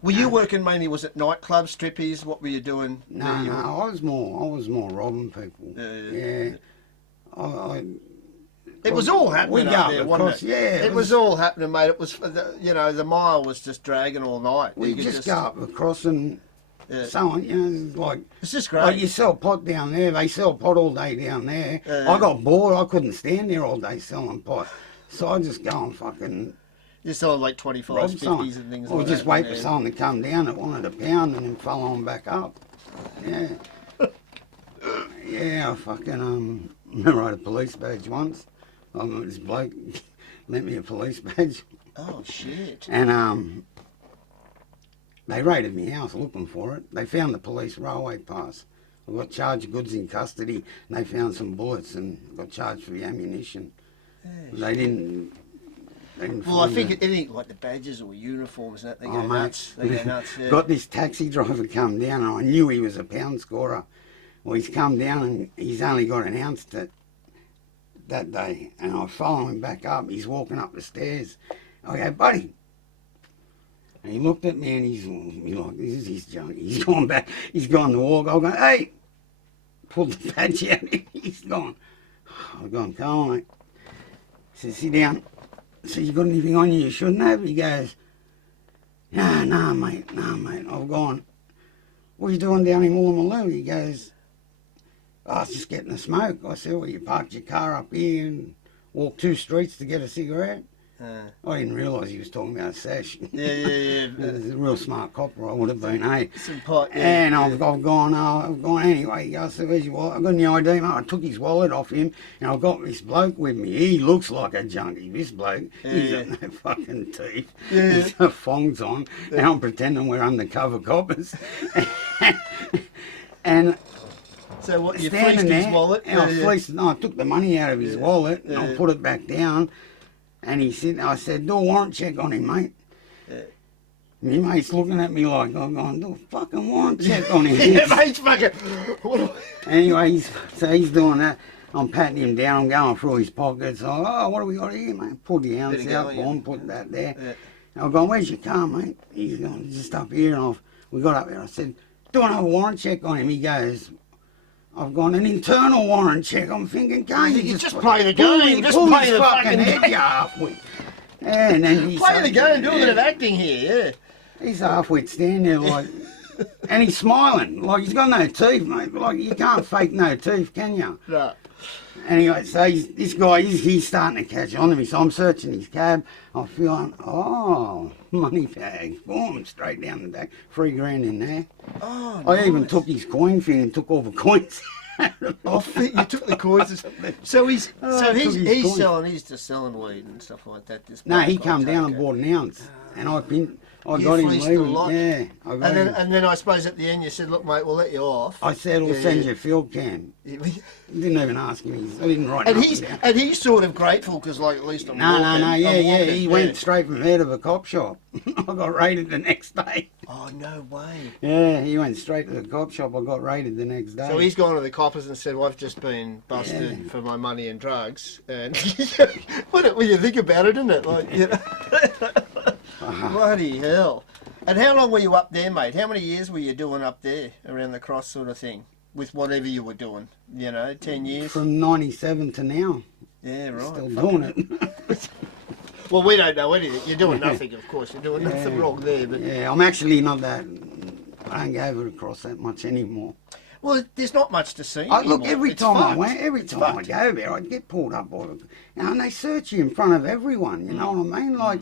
Were you working mainly? Was it nightclubs, strippies? What were you doing? No, I was more robbing people. Yeah. It was all happening We up go there, across, wasn't it? yeah. It was all happening, mate. It was, the mile was just dragging all night. We You could just go up across and Yeah. so on. You know, it's like. It's just great. Like you sell pot down there, they sell pot all day down there. Yeah. I got bored, I couldn't stand there all day selling pot. So I just go and fucking You're selling like 25s, rob 50s someone. and things Or like just that. wait for someone to come down that wanted a pound and then follow on back up. Yeah. Yeah, I fucking remember I had a police badge once. This bloke lent me a police badge. Oh, shit. And they raided my house looking for it. They found the police railway pass. I got charged of goods in custody, and they found some bullets and got charged for the ammunition. They didn't. Well, I think anything like the badges or uniforms and that, they go nuts. They go nuts, yeah. Got this taxi driver come down, and I knew he was a pound scorer. Well, he's come down, and he's only got an ounce that day. And I follow him back up. He's walking up the stairs. I go, buddy. And he looked at me, and he's like, this is his junk. He's gone back. He's gone to walk. I go, hey. Pulled the badge out. He's gone. I've gone, come on, mate. He says, sit down. I said, you got anything on you shouldn't have? He goes, no, mate. I've gone, what are you doing down in Woolloomooloo? He goes, I was just getting a smoke. I said, well, you parked your car up here and walked 2 streets to get a cigarette. I didn't realise he was talking about a sash. Yeah. He's a real smart copper, I would have been, eh? Some pot, yeah. And I've gone anyway. I said, where's your wallet? I've got any ID, mate. I took his wallet off him, and I've got this bloke with me. He looks like a junkie, this bloke. He's got no fucking teeth. Yeah. He's got thongs on, and I'm pretending we're undercover coppers. And So what, you standing fleeced his there, wallet? and I took the money out of his wallet, and I put it back down. And he said, I said, do a warrant check on him, mate. My mate's looking at me like, I'm going, do a fucking warrant check on him. Yeah, mate's fucking... Anyway, he's doing that. I'm patting him down, I'm going through his pockets. Oh, what do we got here, mate? Pulled the ounce out, put that there. Yeah. And I'm going, where's your car, mate? He's going, just up here. And we got up there. I said, do another warrant check on him. He goes, I've got an internal warrant check. I'm thinking, can't you Just play the game. Just pull play his the fucking fucking head game. you halfwit. Yeah, and then he's Play the game, do a bit of acting here, yeah. He's halfwit standing there like, and he's smiling like he's got no teeth, mate. Like you can't fake no teeth, can you? No. Anyway, so this guy, he's starting to catch on to me. So I'm searching his cab. I'm feeling, money bag, boom, straight down the back, $3,000 in there. Oh, I even nice. took his coin thing and took all the coins. I think you took the coins. So he's took his coins. He's just selling weed and stuff like that. This No, he bloke, come down and okay. bought an ounce, and I You got him fleeced a leaving. lot. Yeah, I got him. And then I suppose at the end you said, look, mate, we'll let you off. I said, "We'll send you a field cam." He didn't even ask me. I didn't write nothing down. And he's sort of grateful because, like, at least I'm No, yeah. walking, He went straight from there to the cop shop. I got raided the next day. Oh, no way. Yeah, he went straight to the cop shop. I got raided the next day. So he's gone to the coppers and said, well, I've just been busted for my money and drugs. And when you think about it, isn't it? Like, you know, bloody hell. And how long were you up there, mate? How many years were you doing up there around the cross sort of thing? With whatever you were doing, 10 years? From 97 to now. Yeah, right. Still doing it. Well, we don't know anything. You're doing nothing, of course. You're doing nothing wrong there. But Yeah, I'm actually not that. I don't go over across that much anymore. well, there's not much to see Look, anymore. every It's time I fucked. went, every It's time I fucked. go there, I get pulled up by and they search you in front of everyone. You know what I mean? Like,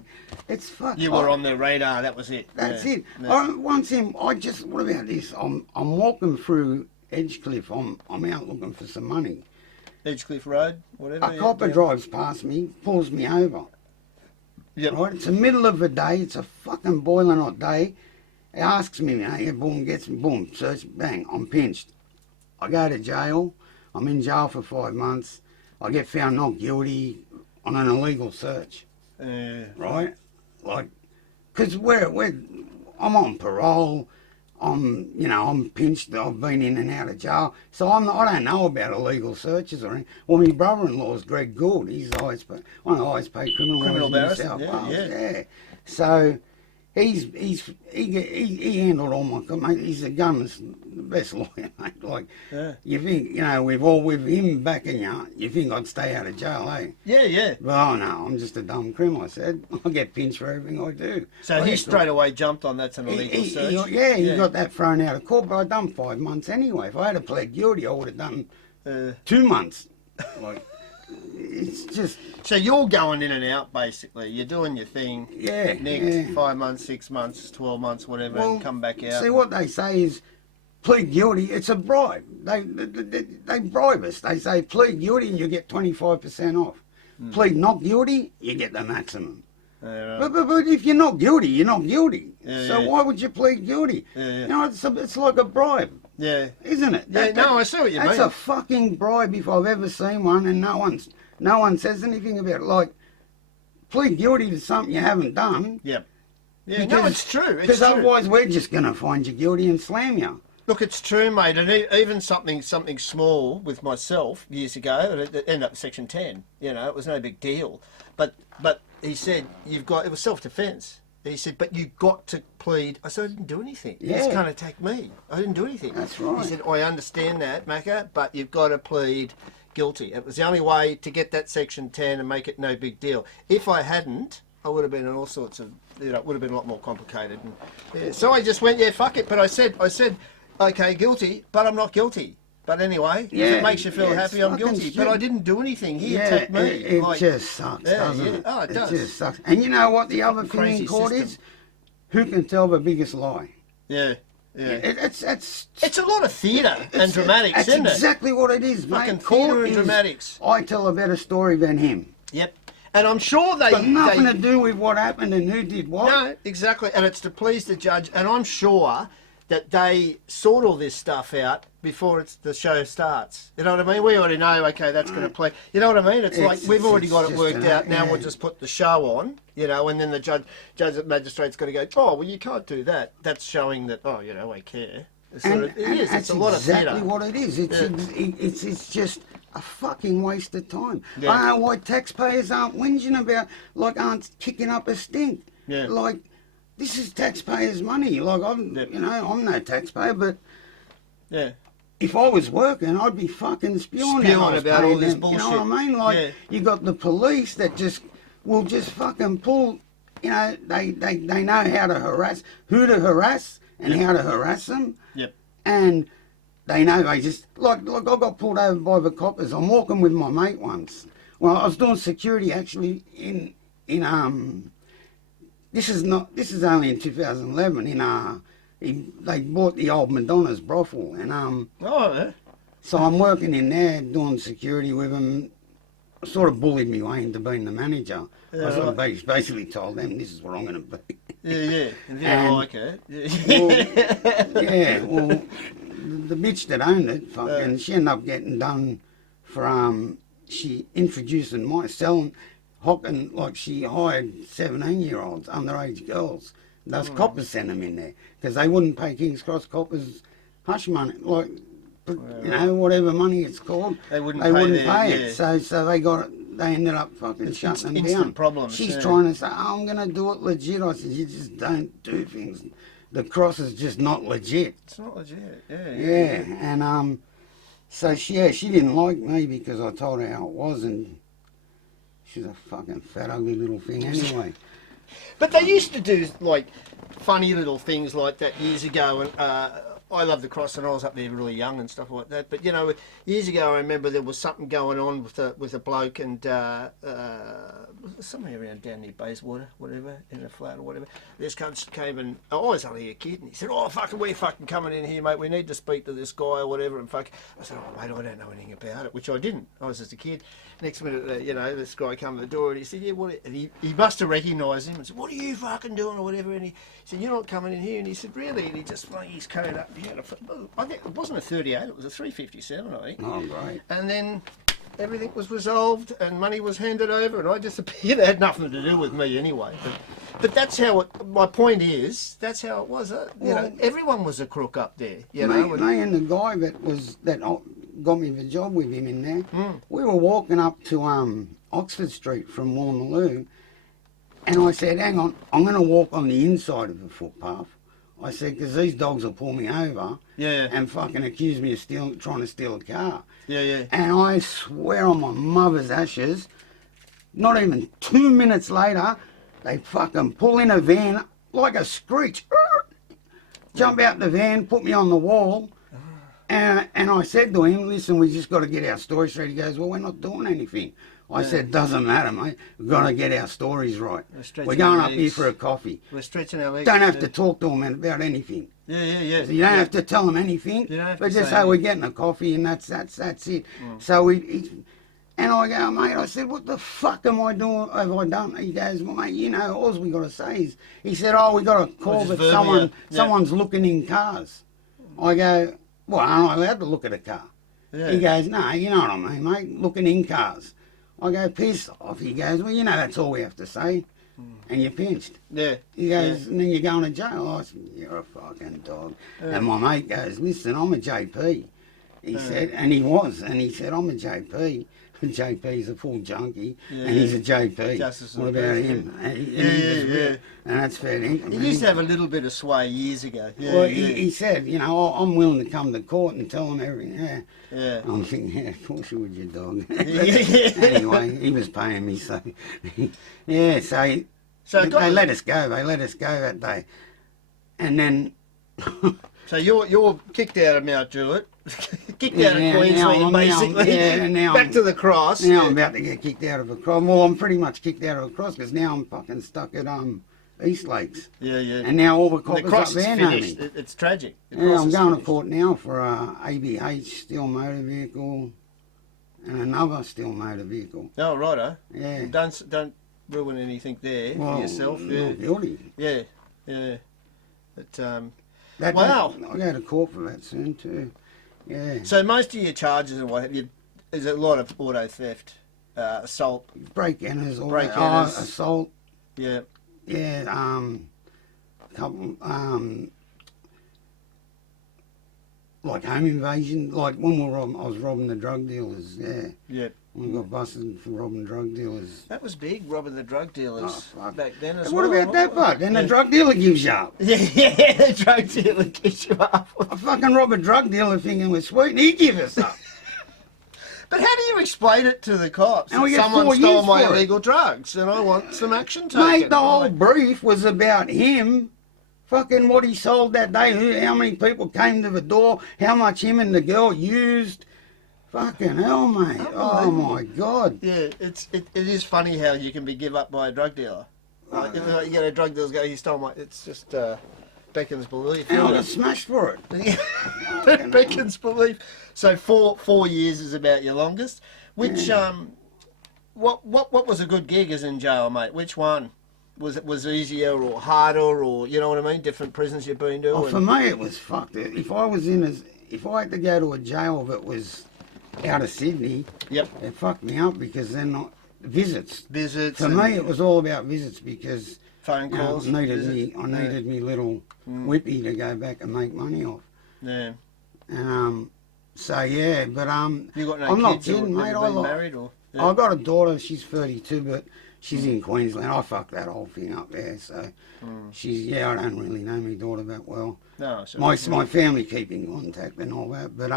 it's fucked. You were on their radar. That was it. That's Yeah. it. Yeah. What about this? I'm walking through Edgecliff. I'm out looking for some money. Edgecliff Road, whatever. A copper drives past me, pulls me over. Yep. Right? It's the middle of the day. It's a fucking boiling hot day. He asks me, boom, gets me, boom, search, bang, I'm pinched. I go to jail. I'm in jail for 5 months. I get found not guilty on an illegal search. Right? Like, because I'm on parole. I'm pinched. I've been in and out of jail, so I don't know about illegal searches or anything. Well, my brother-in-law's Greg Gould. He's one of the highest paid criminal lawyers in New South Wales. Yeah. So he handled all my. Mate, he's the gunman's the best lawyer, mate. Like you think, with him backing you think I'd stay out of jail, eh? Yeah. Well, no, I'm just a dumb criminal. I said I get pinched for everything I do. So he straight away jumped on that's an illegal search. He got that thrown out of court, but I'd done 5 months anyway. If I had pled guilty, I would have done 2 months. Like, it's just. So you're going in and out basically. You're doing your thing. Yeah. Next 5 months, 6 months, 12 months, whatever, and come back out. See, what they say is plead guilty. It's a bribe. They bribe us. They say plead guilty and you get 25% off. Plead not guilty, you get the maximum. Right. But if you're not guilty, you're not guilty. Yeah, why would you plead guilty? Yeah. It's like a bribe. Yeah. Isn't it? I see what you mean. That's a fucking bribe if I've ever seen one, and no one says anything about it. Like, plead guilty to something you haven't done. Yep. Yeah, no, it's true. Because otherwise we're just going to find you guilty and slam you. Look, it's true, mate. And even something small with myself years ago, it ended up Section 10. It was no big deal. But he said, it was self-defence. He said, but you got to plead. I said, I didn't do anything. Yeah. It's going to attack me. I didn't do anything. That's right. He said, I understand that, Macca, but you've got to plead guilty. It was the only way to get that Section 10 and make it no big deal. If I hadn't, I would have been in all sorts of, it would have been a lot more complicated. And, so I just went, fuck it. But I said, okay, guilty, but I'm not guilty. But anyway, if it makes you feel happy, I'm guilty. But I didn't do anything. He attacked me. It just sucks, doesn't it? Oh, it does. It just sucks. And you know what the other thing in court is? Who can tell the biggest lie? Yeah. It's a lot of theatre and dramatics, isn't it? That's exactly what it is, mate. Fucking theatre and dramatics. I tell a better story than him. Yep. And I'm sure they... Got nothing to do with what happened and who did what. No, exactly. And it's to please the judge. And I'm sure that they sort all this stuff out before the show starts. You know what I mean? We already know, okay, that's going to play. You know what I mean? It's like we've already got it worked out. Now we'll just put the show on, and then the judge magistrate's got to go, oh, well, you can't do that. That's showing that, I care. It's a lot of theatre. Exactly what it is. It's just a fucking waste of time. Yeah. I don't know why taxpayers aren't whinging about, aren't kicking up a stink. Yeah. This is taxpayers' money. I'm no taxpayer, but if I was working, I'd be fucking spewing about all this bullshit. You know what I mean? You got the police that will just fucking pull. They know how to who to harass and how to harass them. Yep. And they know they just I got pulled over by the coppers. I'm walking with my mate once. Well, I was doing security actually in This is only in 2011. They bought the old Madonna's brothel, and so I'm working in there doing security with them. Sort of bullied me way into being the manager. I sort of basically told them this is what I'm going to be. Yeah. And they don't like it. Well, the bitch that owned it, she ended up getting done for she introduced my selling. Hocking, she hired 17-year-olds, underage girls. Those coppers sent them in there because they wouldn't pay King's Cross coppers hush money, whatever money it's called. They wouldn't pay it. So they ended up fucking shutting them down. Problems. She's trying to say, I'm going to do it legit. I said, you just don't do things. The cross is just not legit. It's not legit. Yeah. And so she didn't like me because I told her how it was, and she's a fucking fat, ugly little thing anyway. But they used to do, funny little things like that years ago. And I love the cross, and I was up there really young and stuff like that. But, years ago I remember there was something going on with a bloke and somewhere around down near Bayswater, whatever, in a flat or whatever. This cunt came and I was only a kid, and he said, we're fucking coming in here, mate. We need to speak to this guy or whatever. And I said, mate, I don't know anything about it, which I didn't. I was just a kid. Next minute, this guy came to the door and he said, and he must have recognised him and said, what are you fucking doing or whatever? And he said, you're not coming in here. And he said, really? And he just flung his coat up. I think it wasn't a 38, it was a 357, I think. Oh, right. And then everything was resolved and money was handed over and I disappeared. It had nothing to do with me anyway. But that's how it, my point is, that's how it was. You know, everyone was a crook up there. You know, Me and the guy that got me the job with him in there, we were walking up to Oxford Street from Woolloomooloo, and I said, hang on, I'm going to walk on the inside of the footpath. I said, because these dogs will pull me over and fucking accuse me of trying to steal a car. And I swear on my mother's ashes, not even 2 minutes later, they fucking pull in a van like a screech. Jump out the van, put me on the wall. And I said to him, listen, we just got to get our story straight. He goes, well, we're not doing anything. I said, doesn't matter, mate. We've got to get our stories right. We're going up here for a coffee. We're stretching our legs. Don't have to talk to them about anything. Yeah. So you don't have to tell them anything. But just say we're getting a coffee and that's it. So and I go, mate, I said, what the fuck have I done? He goes, well, mate, you know, all we got to say is, he said, oh, we got a call that someone's looking in cars. I go, well, aren't I allowed to look at a car? He goes, no, you know what I mean, mate, looking in cars. I go, piss off. He goes, well, you know, that's all we have to say. And you're pinched. He goes, and then you're going to jail. I said, you're a fucking dog. And my mate goes, listen, I'm a JP. He said, and he was, and he said, I'm a JP. And JP's a full junkie, and he's a JP. What about him? And that's fair dinkum. He used to have a little bit of sway years ago. He said, you know, I'm willing to come to court and tell them everything. I'm thinking, yeah, of course you would, you dog. Anyway, he was paying me, so so they let us go. They let us go that day, and then. So you're kicked out of Mount Druitt, kicked out of Queensland, basically. Now back to the cross. Now I'm about to get kicked out of a cross. Well, I'm pretty much kicked out of a cross because now I'm fucking stuck at East Lakes. And now all the coppers the cross up there is know finished. me. It's tragic. I'm going to court now for a ABH steel motor vehicle and another steel motor vehicle. Oh, righto. Yeah. Don't ruin anything there for yourself. Not guilty. Yeah. But I'll go to court for that soon too. Yeah. So most of your charges and what have you is a lot of auto theft, assault, break-inners, assault. Yeah. Couple like home invasion, like when I was robbing the drug dealers. Yeah. We got busted for robbing drug dealers. That was big, robbing the drug dealers back then as well. What about that part? Then the drug dealer gives you up. Yeah, the drug dealer gives you up. I fucking rob a drug dealer thinking we're sweet and he gives us up. But how do you explain it to the cops? And we get someone 4 stole years my for illegal drugs and I want some action taken. Mate, the whole brief was about him. Fucking what he sold that day, how many people came to the door, how much him and the girl used. Fucking hell, mate. Oh, my God. Yeah, it is funny how you can be give up by a drug dealer. Like, you get a drug dealer go, he stole my... It's just beckons belief. And I got smashed for it. Beckons belief. So 4 years is about your longest. Which, what was a good gig as in jail, mate? Which one? Was easier or harder or, you know what I mean? Different prisons you've been to? Oh, for me, it was fucked. If I had to go to a jail that was out of Sydney, it fucked me up because then visits. For me, it was all about visits because phone calls. I needed me little whippy to go back and make money off. Yeah. And so yeah, but you got no I'm not kids kidding, mate. Married or? Yeah. I got a daughter. She's 32, but she's in Queensland. I fucked that whole thing up there. So she's I don't really know my daughter that well. No, so my family keep in contact and all that, but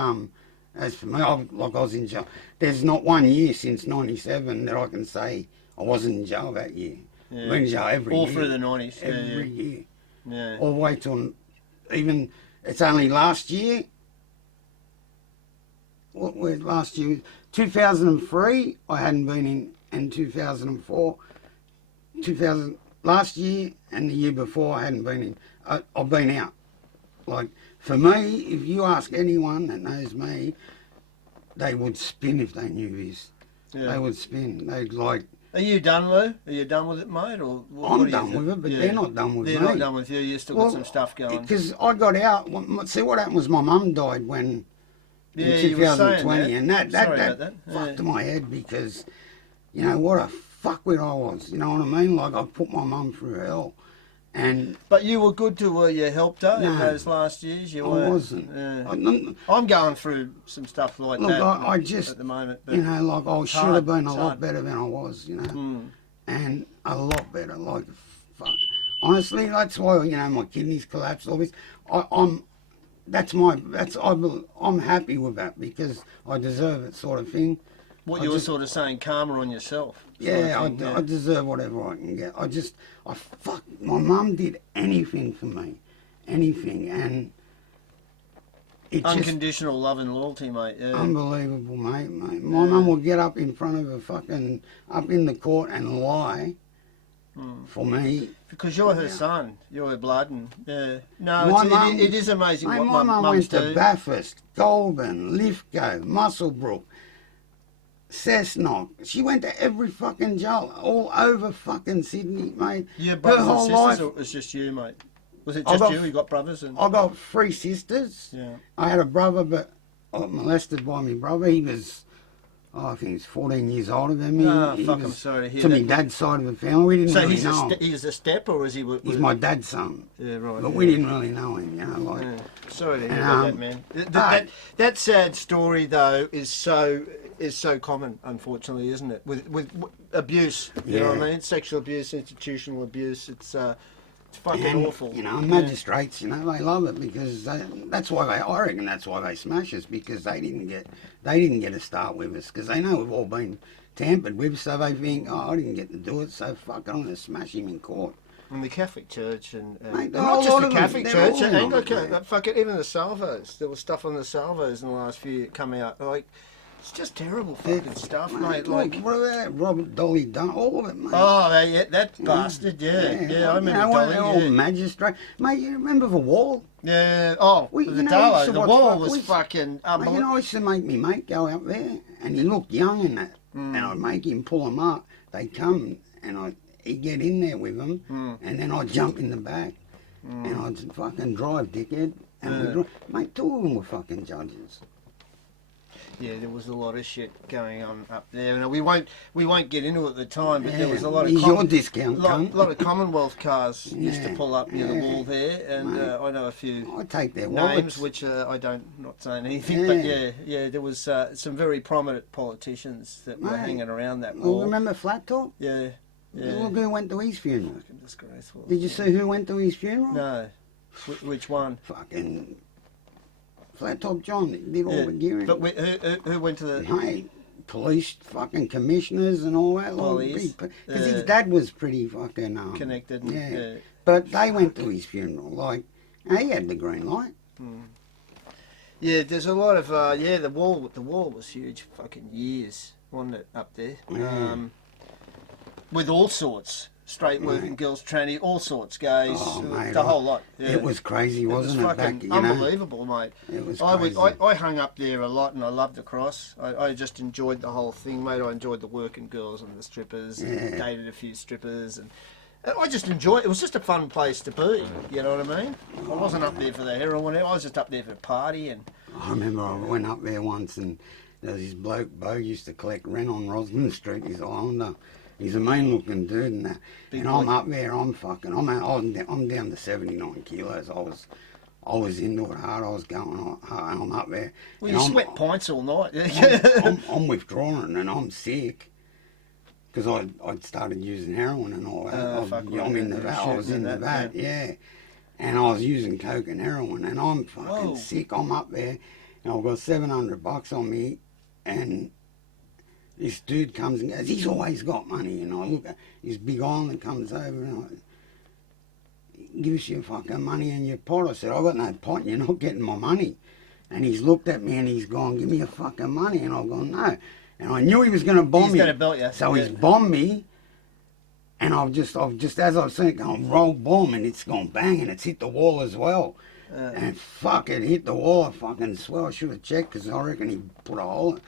as for me, I was in jail. There's not 1 year since '97 that I can say I wasn't in jail that year. Yeah. I went in jail every year. All through the 90s. Every year. Yeah. All the way till even it's only last year. What was last year? 2003. I hadn't been in, and 2004. Last year and the year before I hadn't been in. I've been out. Like, for me, if you ask anyone that knows me, they would spin if they knew this. Yeah. They would spin. They'd like... Are you done, Lou? Are you done with it, mate? Or I'm done with it, but they're not done with me. They're not done with you. You've still got some stuff going. Because I got out... See, what happened was my mum died in 2020, and that fucked my head because, you know, what a fuckwit I was, you know what I mean? Like, I put my mum through hell. And But you were good to her, you helped her in No, those last years. You I weren't. wasn't. Yeah. I'm going through some stuff like Look, that I just, at the moment. But you know, like, I should hard, have been a it's lot hard. better than I was, you know? Mm. And a lot better, like, fuck. Honestly, that's why, you know, my kidneys collapsed, all this. I'm happy with that because I deserve it, sort of thing. What I you were just- sort of saying, karma on yourself. sort Yeah, of thing, I deserve whatever I can get. My mum did anything for me, anything, and it just Unconditional love and loyalty, mate. Yeah. unbelievable, mate. My mum would get up in front of up in the court and lie for me. Because you're her son, you're her blood, and yeah. No, My mum- it is amazing My what mum mums went to do. Bathurst, Goulburn, Lithgow, Muswellbrook, Cessnock. She went to every fucking jail all over fucking Sydney, mate. Your Her brothers and whole sisters, life. or it was just you, mate? Was it I just got- you? You got brothers and I got 3 sisters. yeah. I had a brother, but I got molested by my brother. He was, I think he's 14 years older than me. Oh, He fuck, I'm was sorry to hear to my that. dad's side of the family. We didn't So really know him. he's a step, or is he? He's my dad's son. Yeah, right. But yeah. we didn't really know him, you know, like. Yeah. Sorry to hear And, about that, man. That sad story though is so common, unfortunately, isn't it? With abuse, you know what I Yeah. mean? Sexual abuse, institutional abuse. It's fucking And, awful. You know, Yeah. magistrates, you know, they love it because that's why I reckon that's why they smash us because they didn't get a start with us because they know we've all been tampered with, so they think, oh, I didn't get to do it, so fuck it, I'm going to smash him in court. And the Catholic Church and Mate, not a just lot the of them, Catholic they're Church, all in on it, Anglican, mate. fuck it, even the Salvos. There was stuff on the Salvos in the last few years come out. Like, it's just terrible fucking stuff, mate. Like, what about that? Robert Dolly Dunn, all of it, mate. oh, yeah, that bastard, yeah, I remember You know, Dolly, they're all yeah. magistrate. Mate, you remember the wall? Yeah, oh, We- the you know, Darlow, we used to the watch wall fuck- was we- fucking Mate, unbelievable. you know, I used to make me mate go out there, and he looked young in that, Mm. and I'd make him pull them up. They'd come, and he'd get in there with them, Mm. and then I'd jump in the back, and I'd fucking drive, dickhead. And Yeah. we'd drive. Mate, 2 of them were fucking judges. Yeah, there was a lot of shit going on up there, and we won't get into it at the time, but there was a lot of Here's your discount, cunt. lot of Commonwealth cars used to Yeah, pull up near the yeah, wall there, and mate. I know a few I'd take their names, wallets. which I don't, not saying anything, but yeah, there was some very prominent politicians that were Mate. hanging around that Oh, wall. remember Flat Top? Yeah, yeah. Look who went to his funeral. Fucking disgraceful. Did you see who went to his funeral? No. Which one? Fucking Flat Top John. He did all Yeah. the gearing. But who went to the? Mate, police, fucking commissioners and all that. Police, Because his dad was pretty fucking... Connected. Yeah. Yeah. But they went to his funeral. Like, he had the green light. Yeah, there's a lot of the wall was huge, fucking years, wasn't it, up there? Yeah. With all sorts, straight working Mate. girls, tranny, all sorts, gays, Oh, mate, the whole lot. Yeah. It was crazy, It wasn't it? was fucking Back, you know? unbelievable, mate. It was I crazy. hung up there a lot, and I loved the cross. I just enjoyed the whole thing, mate. I enjoyed the working girls and the strippers, and Yeah. dated a few strippers, and I just enjoyed it. It was just a fun place to be, you know what I mean? I wasn't up there for the heroin, I was just up there for the party, and I remember I went up there once and there was this bloke, Bo, used to collect rent on Rosman Street, he's Islander. He's a mean looking dude and that. Big And I'm boy. up there, I'm down to 79 kilos. I was into it hard, I was going hard, I'm up there. well, and you I'm- sweat pints all night. I'm withdrawing and I'm sick because I'd started using heroin and all that. I'm in the vat. I was in the vat, yeah. And I was using coke and heroin and I'm fucking Whoa. sick. I'm up there and I've got $700 on me and this dude comes and goes, he's always got money. And I look at this big island comes over and give us your fucking money and your pot. I said, I've got no pot, you're not getting my money. And he's looked at me and he's gone, give me your fucking money. And I've gone, no. And I knew he was going to bomb He's me. gonna belt you. So Yeah. he's bombed me. And I've just as I've seen it going, roll bomb, and it's gone bang, and it's hit the wall as well. And fuck, it hit the wall. I fucking swear I should have checked because I reckon he put a hole,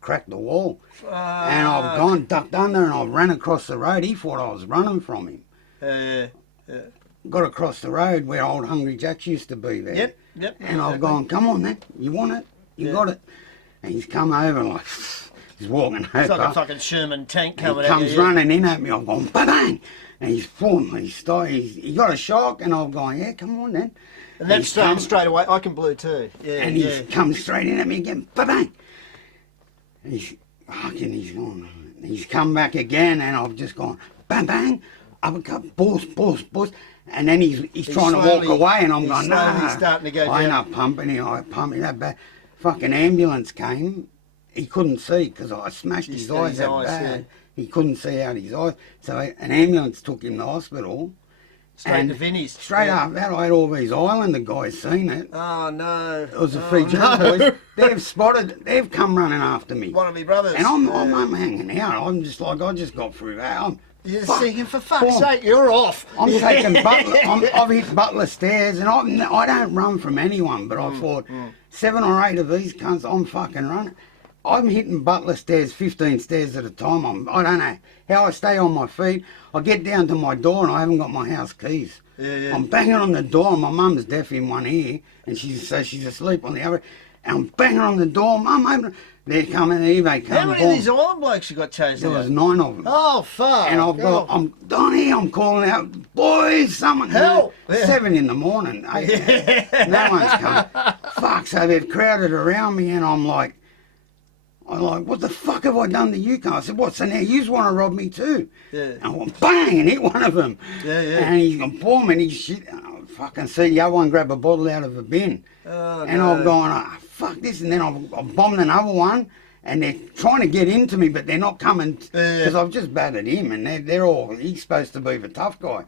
cracked the wall. And I've gone, ducked under, and I've ran across the road. He thought I was running from him. Yeah. Got across the road where old Hungry Jack's used to be there. Yep. And I've gone, come on then, you want it? You got it. And he's come over like, He's walking over. It's like a fucking Sherman tank coming He at comes you. running in at me. I'm going, bang! And he's pulling me. He got a shock, and I'm going, yeah, come on then. And that's straight away. I can blue too. Yeah, And he's come straight in at me again, bang! And he's come back again, and I've just gone, bang, bang, uppercut, boss. And then he's trying to walk away, and I'm going, nah, starting to go I ain't down. not pumping him, I pump him that bad. Fucking ambulance came, he couldn't see, because I smashed his eyes that bad. Yeah. He couldn't see out his eyes, so an ambulance took him to hospital. Straight to Vinny's. Straight up that, I had all these Islander guys seen it. Oh no. It was the Fiji boys. They've come running after me. One of my brothers. And I'm hanging out. I'm just like, I just got through that. You're thinking, for fuck's sake, you're off. I'm taking Butler. I've hit Butler stairs, and I don't run from anyone, but I thought 7 or 8 of these cunts, I'm fucking running. I'm hitting Butler stairs, 15 stairs at a time. I don't know how I stay on my feet. I get down to my door, and I haven't got my house keys. Yeah. I'm banging on the door, and my mum's deaf in one ear, and she's asleep on the other. And I'm banging on the door, Mum, open it. They're coming, they come. How many of these island blokes you got chased There out? was 9 of them. Oh, fuck. And I'm down here, I'm calling out, boys, someone Help! 7 in the morning. 8, no one's come. Fuck, so they've crowded around me, and I'm like, what the fuck have I done to you? I said, what, so now you want to rob me too? Yeah. And I went, bang, and hit one of them. Yeah. And he's going, boom, and he's shit. And I fucking see the other one grab a bottle out of a bin. Oh, And no. I'm going, fuck this. And then I've bombed another one. And they're trying to get into me, but they're not coming because I've just battered him, and he's supposed to be the tough guy.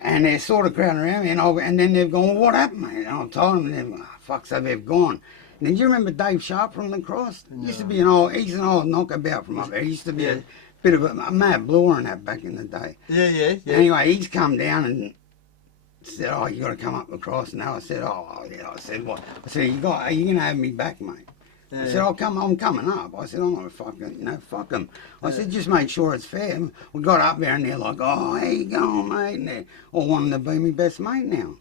And they're sort of crowding around me, and then they've gone, well, what happened, mate? And I told them, and they're fuck, so they've gone. And then do you remember Dave Sharp from the Cross? No. Used to be he's an old knockabout from up there. He used to be a bit of a mad blower and that back in the day. Yeah. Anyway, he's come down and said, you got to come up the cross now. I said, yeah. I said, what? I said, are you going to have me back, mate? Yeah, I said, I'm coming up. I said, I'm going to fucking, fuck them. I said, just make sure it's fair. We got up there and they're like, how you going, mate? And they're all wanting to be my best mate now.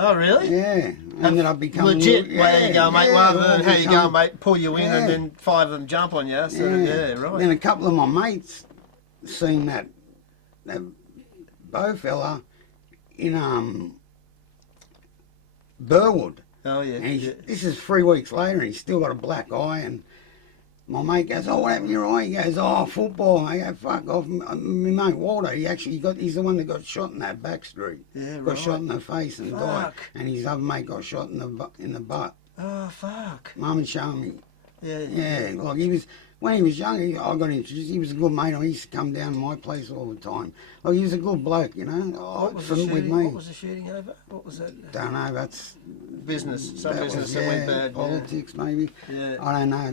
Oh, really? Yeah. Ended up becoming... Legit, how you going, mate? Rather than how you going, mate, pull you in Yeah. and then 5 of them jump on you. So, right. Then a couple of my mates seen that Bow fella in Burwood. Oh, yeah. And this is 3 weeks later, and he's still got a black eye. And my mate goes, what happened to your eye? He goes, football. I go, fuck off. My mate Walter, he's the one that got shot in that back street. Yeah, got shot in the face and died. Fuck. And his other mate got shot in the butt. Oh, fuck. Mum and showed me. Yeah. Yeah, like when he was young, I got introduced. He was a good mate. He used to come down to my place all the time. Like, he was a good bloke, you know. What was, with me. What was the shooting over? What was that? Don't know. That's Business. Some that business was, that went bad. Politics, maybe. Yeah. I don't know.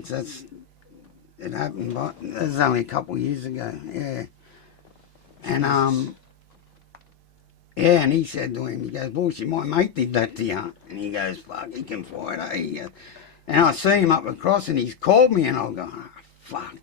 It happened, but it was only a couple of years ago. Yeah. And and he said to him, he goes, bullshit, my mate did that to you. And he goes, fuck, he can fight, eh? He goes, and I see him up across, and he's called me, and I'll go, fuck,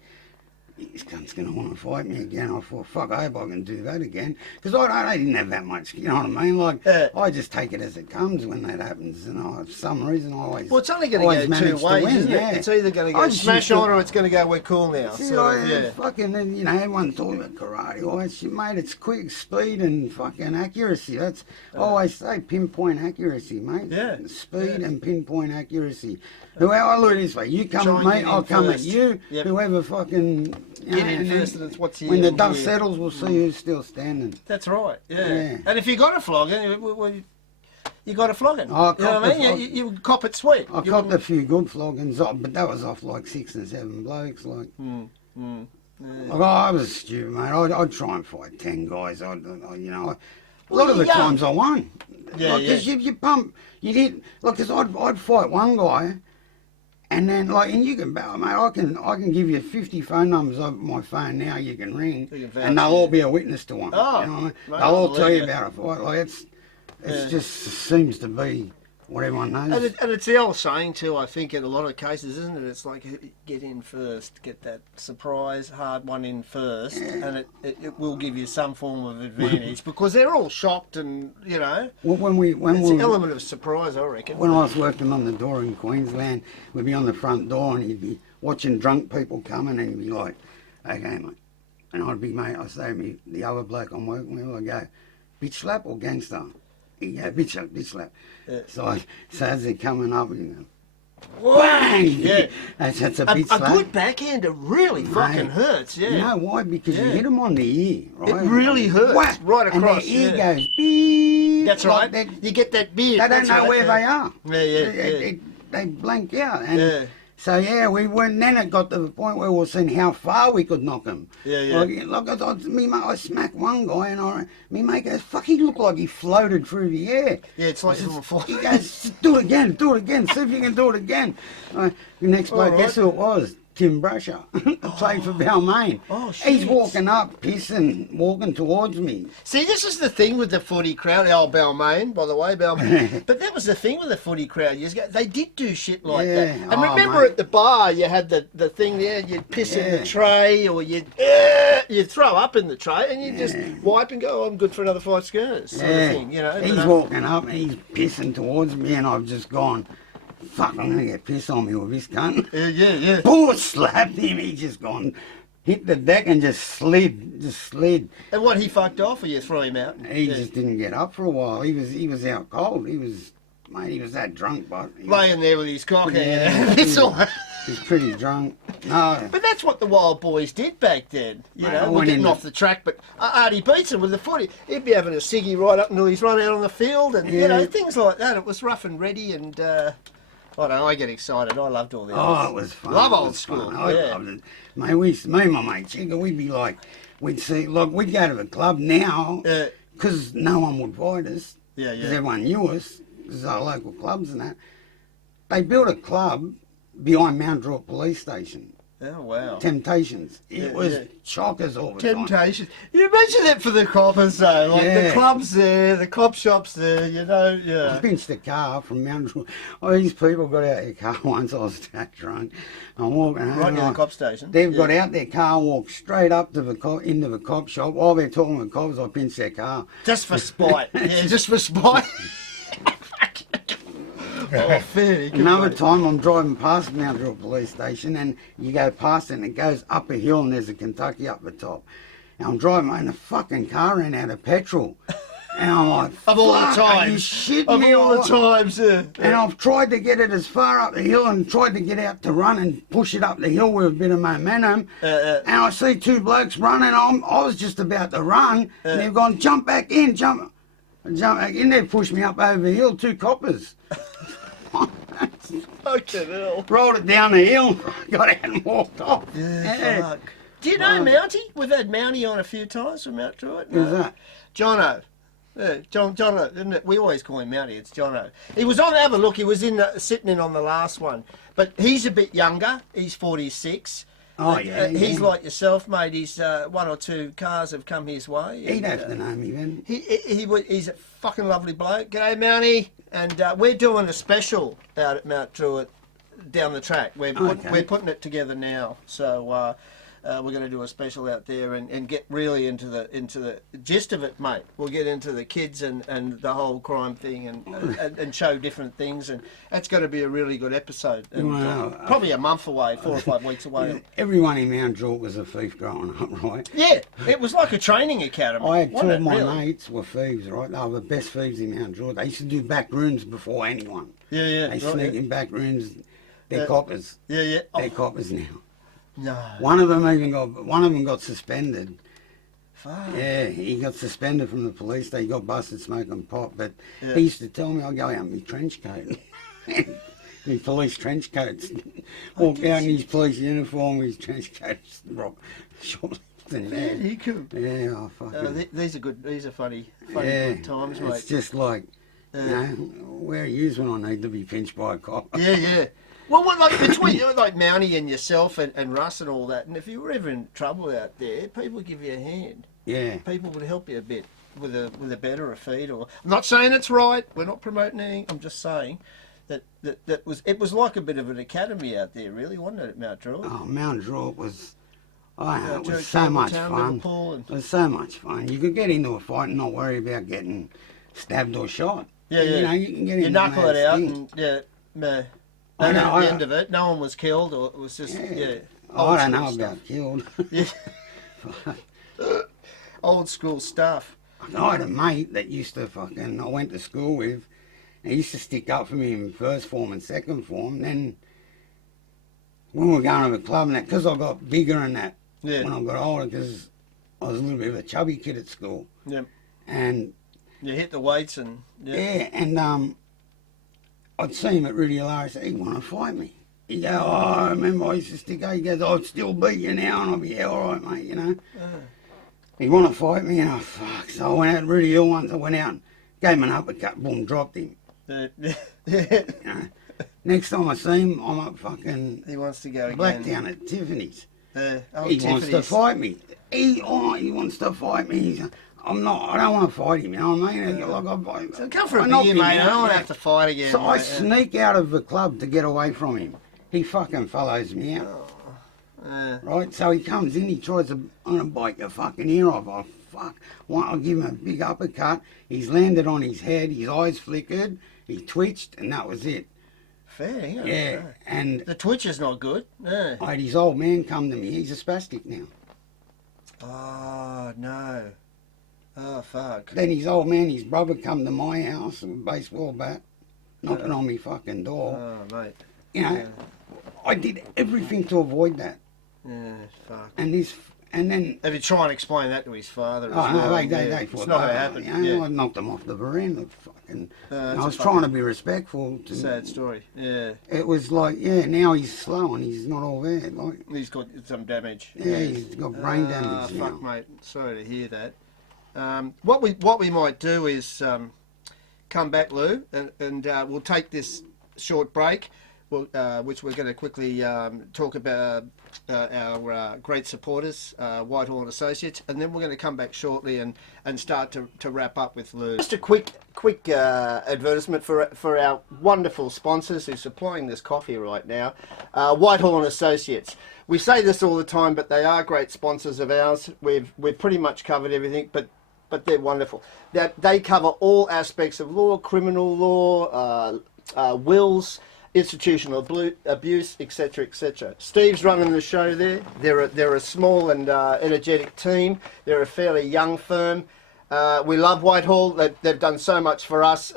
this cunt's going to want to fight me again. I thought, fuck, I hope I can do that again. Because I didn't have that much, you know what I mean? Like, I just take it as it comes when that happens, and for some reason I always... Well, it's only going to go 2 ways, isn't it? It's either going to go smash on or it's going to go, we're cool now. See, So, fucking, you know, everyone's talking about karate. Always, mate, it's quick, speed, and fucking accuracy. That's, I always say, pinpoint accuracy, mate. Yeah. Speed and pinpoint accuracy. Whoever, I look at this way, you come Try at and me, get in I'll come at first. you. Yep. Whoever fucking... Get in first and it's what's here when the and dust here. settles, we'll see who's still standing. That's right, Yeah. And if you got a flogging, well, you got a flogging. Oh, You know what I mean? You cop it sweet. I copped a few good floggings, but that was off like 6 and 7 blokes, like... Like, I was stupid, mate. I'd try and fight 10 guys. You know, a lot of the times I won. Yeah, Because you pump, you'd hit. Look, because I'd fight one guy, and then and you can battle, mate. I can give you 50 phone numbers on my phone now. You can ring, You can vouch, and they'll all be a witness to one. Oh, you know what I mean? mate, They'll I all tell you believe it. about a fight. Like it's just seems to be what everyone knows. And it's the old saying too, I think, in a lot of cases, isn't it? It's like, get in first, get that surprise hard one in first, and it will give you some form of advantage because they're all shocked and, you know, When it's we an element of surprise, I reckon. When I was working on the door in Queensland, we'd be on the front door and he'd be, watching drunk people coming, and he'd be like, okay, mate. And I'd be, mate, I'd say to me, the other bloke I'm working with, I'd go, bitch slap or gangster? He'd go, bitch slap, bitch slap. Yeah. So as they're coming up, you go, Whoa. bang! Yeah. That's a bitch slap. A good backhander really fucking hurts, yeah. You know why? Because you hit them on the ear, right? It really hurts, Whack, right across. And their ear yeah. goes, beep. That's like right. You get that beard. They don't That's know right, where yeah. they are. Yeah. They blank out. And Yeah. so, yeah, we went, then it got to the point where we were seeing how far we could knock them. Yeah. Like I smacked one guy, and me mate goes, fuck, he looked like he floated through the air. Yeah, it's like from a fall. He goes, do it again, see if you can do it again. The next bloke, guess who it was? Tim Brusher, played for Balmain. Oh, shit. He's walking up, pissing, walking towards me. See, this is the thing with the footy crowd. The old Balmain, by the way, Balmain. But that was the thing with the footy crowd. They did do shit like that. And remember mate. at the bar, you had the thing there, you'd piss in the tray, or you'd throw up in the tray, and you'd just wipe and go, oh, I'm good for another 5 schooners, sort of thing, you know. He's walking up, and he's pissing towards me, and I've just gone, fuck, I'm going to get pissed on me with this cunt. Yeah. Boom, slapped him, he just gone, hit the deck and just slid. And what, he fucked off, or you throw him out? He just didn't get up for a while. He was out cold. He was that drunk, but... Laying there with his cock Yeah. hanging out. It's all... He's pretty drunk. No. But that's what the wild boys did back then. You Mate, know, we're getting off the track, but Artie Beetson with the footy, he'd be having a ciggy right up until he's run out on the field, and, you know, things like that. It was rough and ready, and... I don't know, I get excited. I loved all this. Oh, it was fun. Love It old was school. fun. I loved it. Mate, me and my mate Chigga, we'd be like, we'd go to the club now, because no one would fight us, because everyone knew us, because our local clubs and that. They built a club behind Mount Druitt Police Station. Oh, wow. Temptations. It was chockers all the time. Temptations. You mentioned that for the coppers, though. Like the clubs there, the cop shops there, you know, I pinched a car from Mount Druitt. Oh, these people got out their car once. I was that drunk. I'm walking home. Right near the cop station. They've got out their car, walked straight up to into the cop shop. While they're talking to the cops, I pinched their car. Just for spite. Yeah, just for spite. Oh, fair. Another time I'm driving past Mount Druitt Police Station, and you go past it and it goes up a hill and there's a Kentucky up the top. And I'm driving and the fucking car ran out of petrol. And I'm like, of all the are you times. shitting me? Of all the times, And I've tried to get it as far up the hill and tried to get out to run and push it up the hill with a bit of momentum. And I see 2 blokes running. I was just about to run, and they've gone, jump back in, jump back in. They've pushed me up over the hill, 2 coppers. Fucking hell. Rolled it down the hill, got out and walked off. Yeah, fuck. Do you know Mountie? We've had Mountie on a few times from Mount Druitt. Who's that? Jono. Yeah, Jono, isn't it? We always call him Mountie, it's Jono. He was on, have a look, he was sitting in on the last one. But he's a bit younger, he's 46. Oh, yeah. He's like yourself, mate. He's 1 or 2 cars have come his way. He'd have to know me then. He's a fucking lovely bloke. G'day, Mountie. And we're doing a special out at Mount Druitt down the track. We're putting it together now. So we're going to do a special out there and get really into the gist of it, mate. We'll get into the kids and the whole crime thing and show different things, and that's going to be a really good episode. And, probably a month away, 4 or 5 weeks away. Everyone in Mount Druitt was a thief growing up, right? Yeah, it was like a training academy. I had 2 of my mates were thieves, right? They were the best thieves in Mount Druitt. They used to do back rooms before anyone. Yeah. They sneak in back rooms. They're coppers. Yeah. They're coppers now. No. One of them got suspended. Fuck. Yeah, he got suspended from the police. They got busted smoking pot. But he used to tell me, I'd go out in my trench coat. My police trench coats. Walk out in his police uniform, his trench coats, shoplifting. Very cool. Yeah, oh, fucking. These are good. These are funny good times, mate. It's just like, you know, where are you when I need to be pinched by a cop? Yeah. Well, like between you, like Mountie and yourself and Russ and all that, and if you were ever in trouble out there, people would give you a hand. Yeah. People would help you a bit with a bet or a feed. Or I'm not saying it's right. We're not promoting anything. I'm just saying that it was like a bit of an academy out there, really, wasn't it, at Mount Druitt? Oh, Mount Druitt was. It was so much fun. It was so much fun. You could get into a fight and not worry about getting stabbed or shot. Yeah. You know, you can get you into knuckle it out thing. and And know, at the end of it, no one was killed, or it was just I don't know school about killed. Yeah. Old school stuff. I had a mate that used to I went to school with, and he used to stick up for me in first form and second form. Then when we were going to the club and that, because I got bigger and that when I got older, because I was a little bit of a chubby kid at school. Yeah. And you hit the weights and and I'd see him at Rudy Hilarious. He want to fight me. He go, oh, I remember I used to stick up. He goes, I'd still beat you now, and I'll be, yeah, all right, mate, you know. He want to fight me, and I fuck. So I went out to Rudy Hill once. I went out and gave him an uppercut, boom, dropped him. You know? Next time I see him, I'm up fucking he wants to go Blacktown at Tiffany's. He wants to fight me. He wants to fight me. He's, I don't want to fight him, you know what I mean? So come for a beer, mate. I don't want to have to fight again. So I sneak out of the club to get away from him. He fucking follows me out. Right? So he comes in, he tries to bite your fucking ear off. Oh, fuck. I'll give him a big uppercut. He's landed on his head, his eyes flickered, he twitched, and that was it. Fair, yeah. And the twitch is not good. I had his old man come to me. He's a spastic now. Oh, no. Oh, fuck. Then his old man, his brother, come to my house with a baseball bat, knocking on me fucking door. Oh, mate. You know, I did everything to avoid that. Yeah, fuck. And then... Have you tried and explain that to his father as well? No, they it's not going to happen. You know, I knocked him off the veranda. Fucking, I was trying to be respectful. Sad story, yeah. It was like, now he's slow and he's not all there. Like, he's got some damage. Yeah, he's got brain damage now. Fuck, mate. Sorry to hear that. What we might do is come back, Lou, and we'll take this short break, which we're going to quickly talk about our great supporters, Whitehall and Associates, and then we're going to come back shortly and start to wrap up with Lou. Just a quick advertisement for our wonderful sponsors who are supplying this coffee right now, Whitehall and Associates. We say this all the time, but they are great sponsors of ours. We've pretty much covered everything, but they're wonderful. They cover all aspects of law, criminal law, wills, institutional abuse, etc., etc. Steve's running the show there. They're a small and energetic team. They're a fairly young firm. We love Whitehall. They've done so much for us.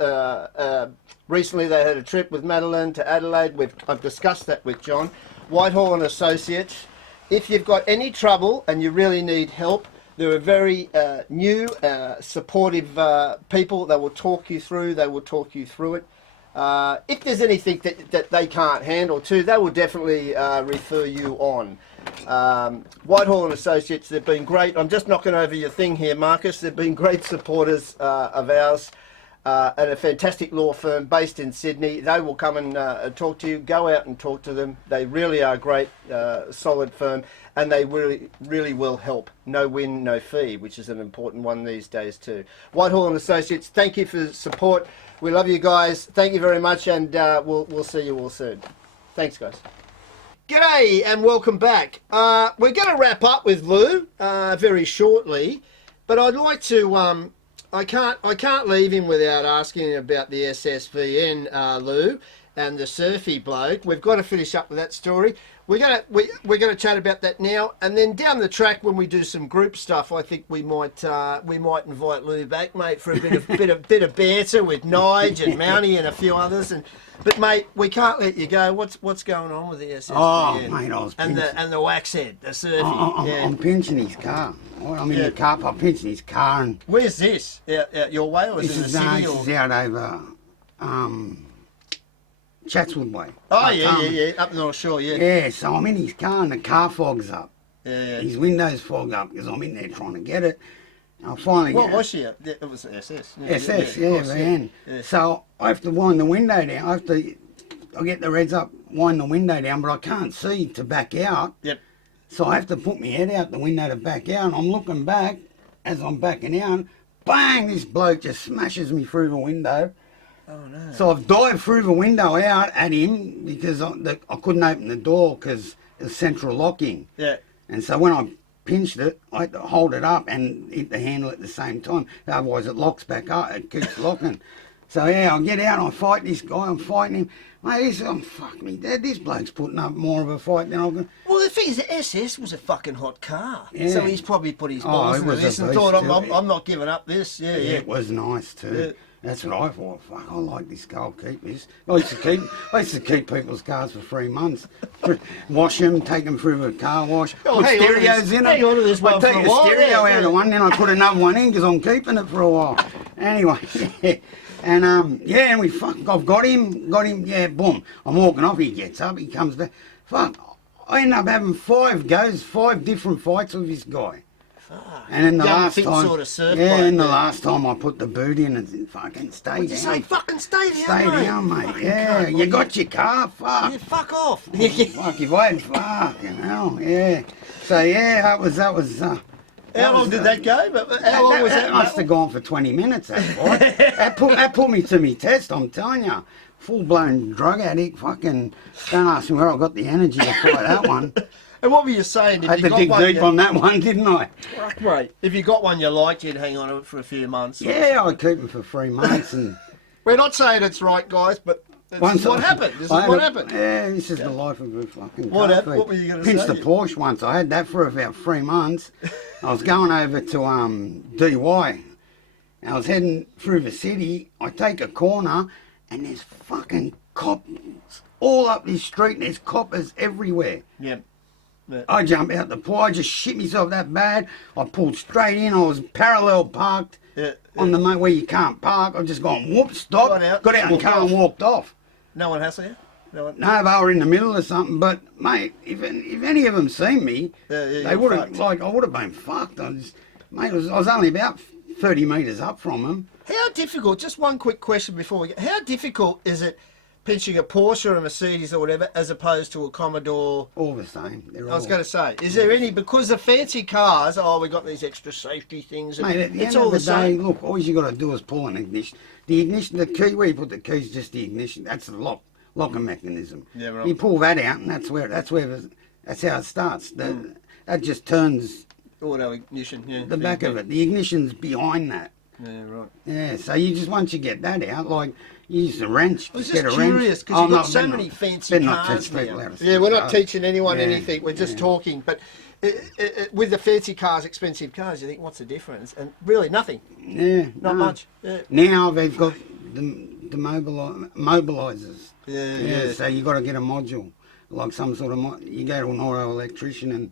Recently, they had a trip with Madeline to Adelaide. I've discussed that with John. Whitehall and Associates. If you've got any trouble and you really need help, they're a very new, supportive people. They will talk you through. They will talk you through it. If there's anything that they can't handle too, they will definitely refer you on. Whitehall and Associates, they've been great. I'm just knocking over your thing here, Marcus. They've been great supporters of ours, and a fantastic law firm based in Sydney. They will come and talk to you. Go out and talk to them. They really are great, solid firm, and they really, really will help. No win, no fee, which is an important one these days too. Whitehall and Associates, thank you for the support. We love you guys. Thank you very much, and we'll see you all soon. Thanks, guys. G'day and welcome back. We're going to wrap up with Lou very shortly, but I'd like to. I can't leave him without asking him about the SSVN, Lou, and the surfy bloke. We've got to finish up with that story. We're gonna chat about that now, and then down the track when we do some group stuff, I think we might invite Lou back, mate, for a bit of banter with Nige and Mountie and a few others. But mate, we can't let you go. What's going on with the SSVN? Oh mate, I was and the wax head, the surfy. I'm pinching his car. I'm in the car park pinching his car. And where's this? Out your way, or is it in the city? This is out over Chatswood Way. Oh, yeah, up North Shore, yeah. Yeah, so I'm in his car and the car fogs up. Yeah. His windows fog up because I'm in there trying to get it. I finally what was she? It was SS. Van. Yeah. So I have to wind the window down. I get the reds up, wind the window down, but I can't see to back out. Yep. So I have to put my head out the window to back out. And I'm looking back as I'm backing out. Bang! This bloke just smashes me through the window. Oh no! So I've dived through the window out at him because I couldn't open the door because it was central locking. Yeah. And so when I pinched it, I had to hold it up and hit the handle at the same time. Otherwise it locks back up. It keeps locking. So yeah, I get out and I fight this guy. I'm fighting him. Mate, fuck me, Dad. This bloke's putting up more of a fight than I'm going. Well, the thing is, the SS was a fucking hot car. Yeah. So he's probably put his balls it into was this a and beast thought, too. I'm not giving up this. Yeah. It was nice too. Yeah. That's what I thought. Fuck, I like this car. I'll keep this. I used to keep people's cars for 3 months. Wash them, take them through the car wash, put hang on to stereos this- in them. hang on to this one I take for a a while, stereo yeah, out yeah. of one, then I put another one in because I'm keeping it for a while. Anyway, and and I've got him, yeah, boom. I'm walking off, he gets up, he comes down. Fuck, I end up having 5 goes, 5 different fights with this guy. And then the Young last fit time, sort of surf yeah, bloke, and the yeah. last time I put the boot in and fucking stay What'd you say? down. Fucking stay down, Stay mate. down, mate. Fucking Yeah, cunt. you got your car. Fuck. Yeah, fuck off. Fuck, if I had fucking hell, yeah. So yeah, that was. How long did that go? How long was that? Must have gone for 20 minutes. That fight. that put me to me test. I'm telling you, full blown drug addict. Fucking don't ask me where I got the energy to fight that one. And what were you saying? If I had you to got dig one, deep on that one, didn't I? Fuck, mate. If you got one you liked, you'd hang on to it for a few months. Yeah, I keep them for 3 months and. We're not saying it's right, guys, but this is what happened. This is what happened. Yeah, this is the life of a fucking What car happened? thief. What were you gonna say? Pinched the Porsche once. I had that for about 3 months. I was going over to DY. And I was heading through the city. I take a corner and there's fucking cops all up this street and there's coppers everywhere. Yeah. I jump out the pool. I just shit myself that bad. I pulled straight in. I was parallel parked on the moat where you can't park. I just gone whoop, stop, got out in the car and walked off. No one hassled you? No one? No, they were in the middle of something. But mate, if any of them seen me, they would have I would have been fucked. I was only about 30 metres up from them. How difficult, just one quick question before we get, how difficult is it pinching a Porsche or a Mercedes or whatever as opposed to a Commodore? All the same. I was going to say, is there any, because the fancy cars, we got these extra safety things. And Mate, at the it's end all of the day, same. look, all you got to do is pull an ignition. The ignition, the key where you put the key is just the ignition. That's the locking mechanism. Yeah, right. You pull that out, and that's how it starts. That just turns Auto ignition, yeah. the back of it. The ignition's behind that. Yeah, right. Yeah, so you just once you get that out, like you use a wrench. I was get just a wrench. curious because you've got so many fancy cars now. Yeah, we're not teaching anyone anything. We're just talking. But with the fancy cars, expensive cars, you think, what's the difference? And really, nothing. Yeah, Not much. Yeah. Now they've got the mobilizers. Yeah. So you got to get a module, like some sort of you go to an auto electrician and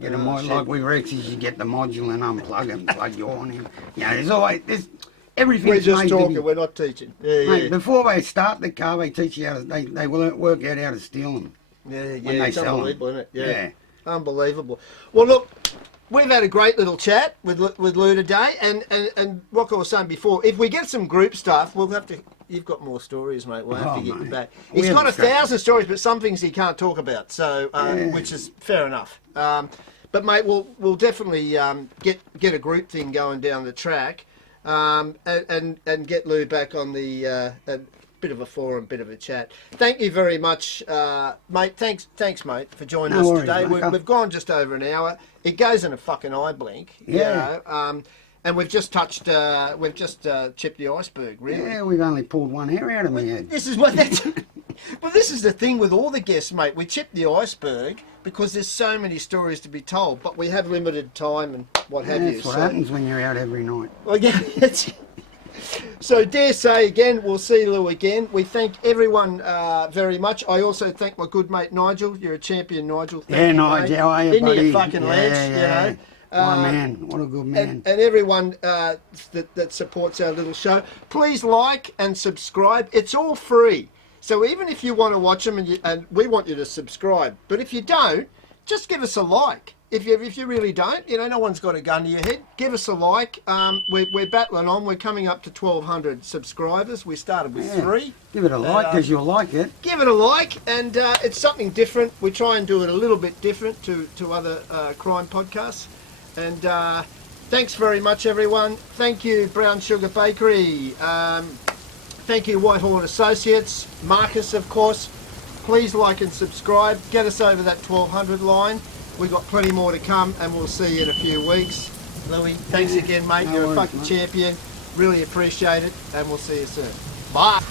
get a module. Like with Rex's, you get the module and unplug it and plug you on in. Yeah, there's everything. We're just talking. We're not teaching. Yeah, Mate, yeah. before they start the car, they teach you how to. They will work out how to steal them. Yeah, when they it's sell unbelievable, them. isn't it? Yeah. Unbelievable. Well, look, we've had a great little chat with Lou today, and like I was saying before, if we get some group stuff, we'll have to. You've got more stories, mate. We'll have to get you back. He's got 1,000 stories, but some things he can't talk about, so which is fair enough. But mate, we'll definitely get a group thing going down the track, and get Lou back on the bit of a forum, bit of a chat. Thank you very much, mate. Thanks, mate, for joining us today. We've gone just over an hour. It goes in a fucking eye blink. Yeah. You know? And we've just touched, chipped the iceberg, really. Yeah, we've only pulled one hair out of my head. This is what that's. Well, this is the thing with all the guests, mate. We chip the iceberg because there's so many stories to be told, but we have limited time and what have you. That's what happens when you're out every night. Well, yeah, so dare say again, we'll see Lou again. We thank everyone very much. I also thank my good mate Nigel. You're a champion, Nigel. Thank you, Nigel, mate. how are you, Isn't buddy? he a fucking ledge, you know? What a man. What a good man. And everyone that supports our little show, please like and subscribe. It's all free. So even if you want to watch them and we want you to subscribe, but if you don't, just give us a like. If you really don't, no one's got a gun to your head. Give us a like. We're battling on. We're coming up to 1,200 subscribers. We started with 3. Give it a like because you'll like it. Give it a like, and it's something different. We try and do it a little bit different to other crime podcasts. And thanks very much, everyone. Thank you, Brown Sugar Bakery. Thank you, Whitehall and Associates. Marcus, of course. Please like and subscribe. Get us over that 1,200 line. We've got plenty more to come, and we'll see you in a few weeks. Louis, thanks again, mate. No You're worries, a fucking mate. champion. Really appreciate it, and we'll see you soon. Bye.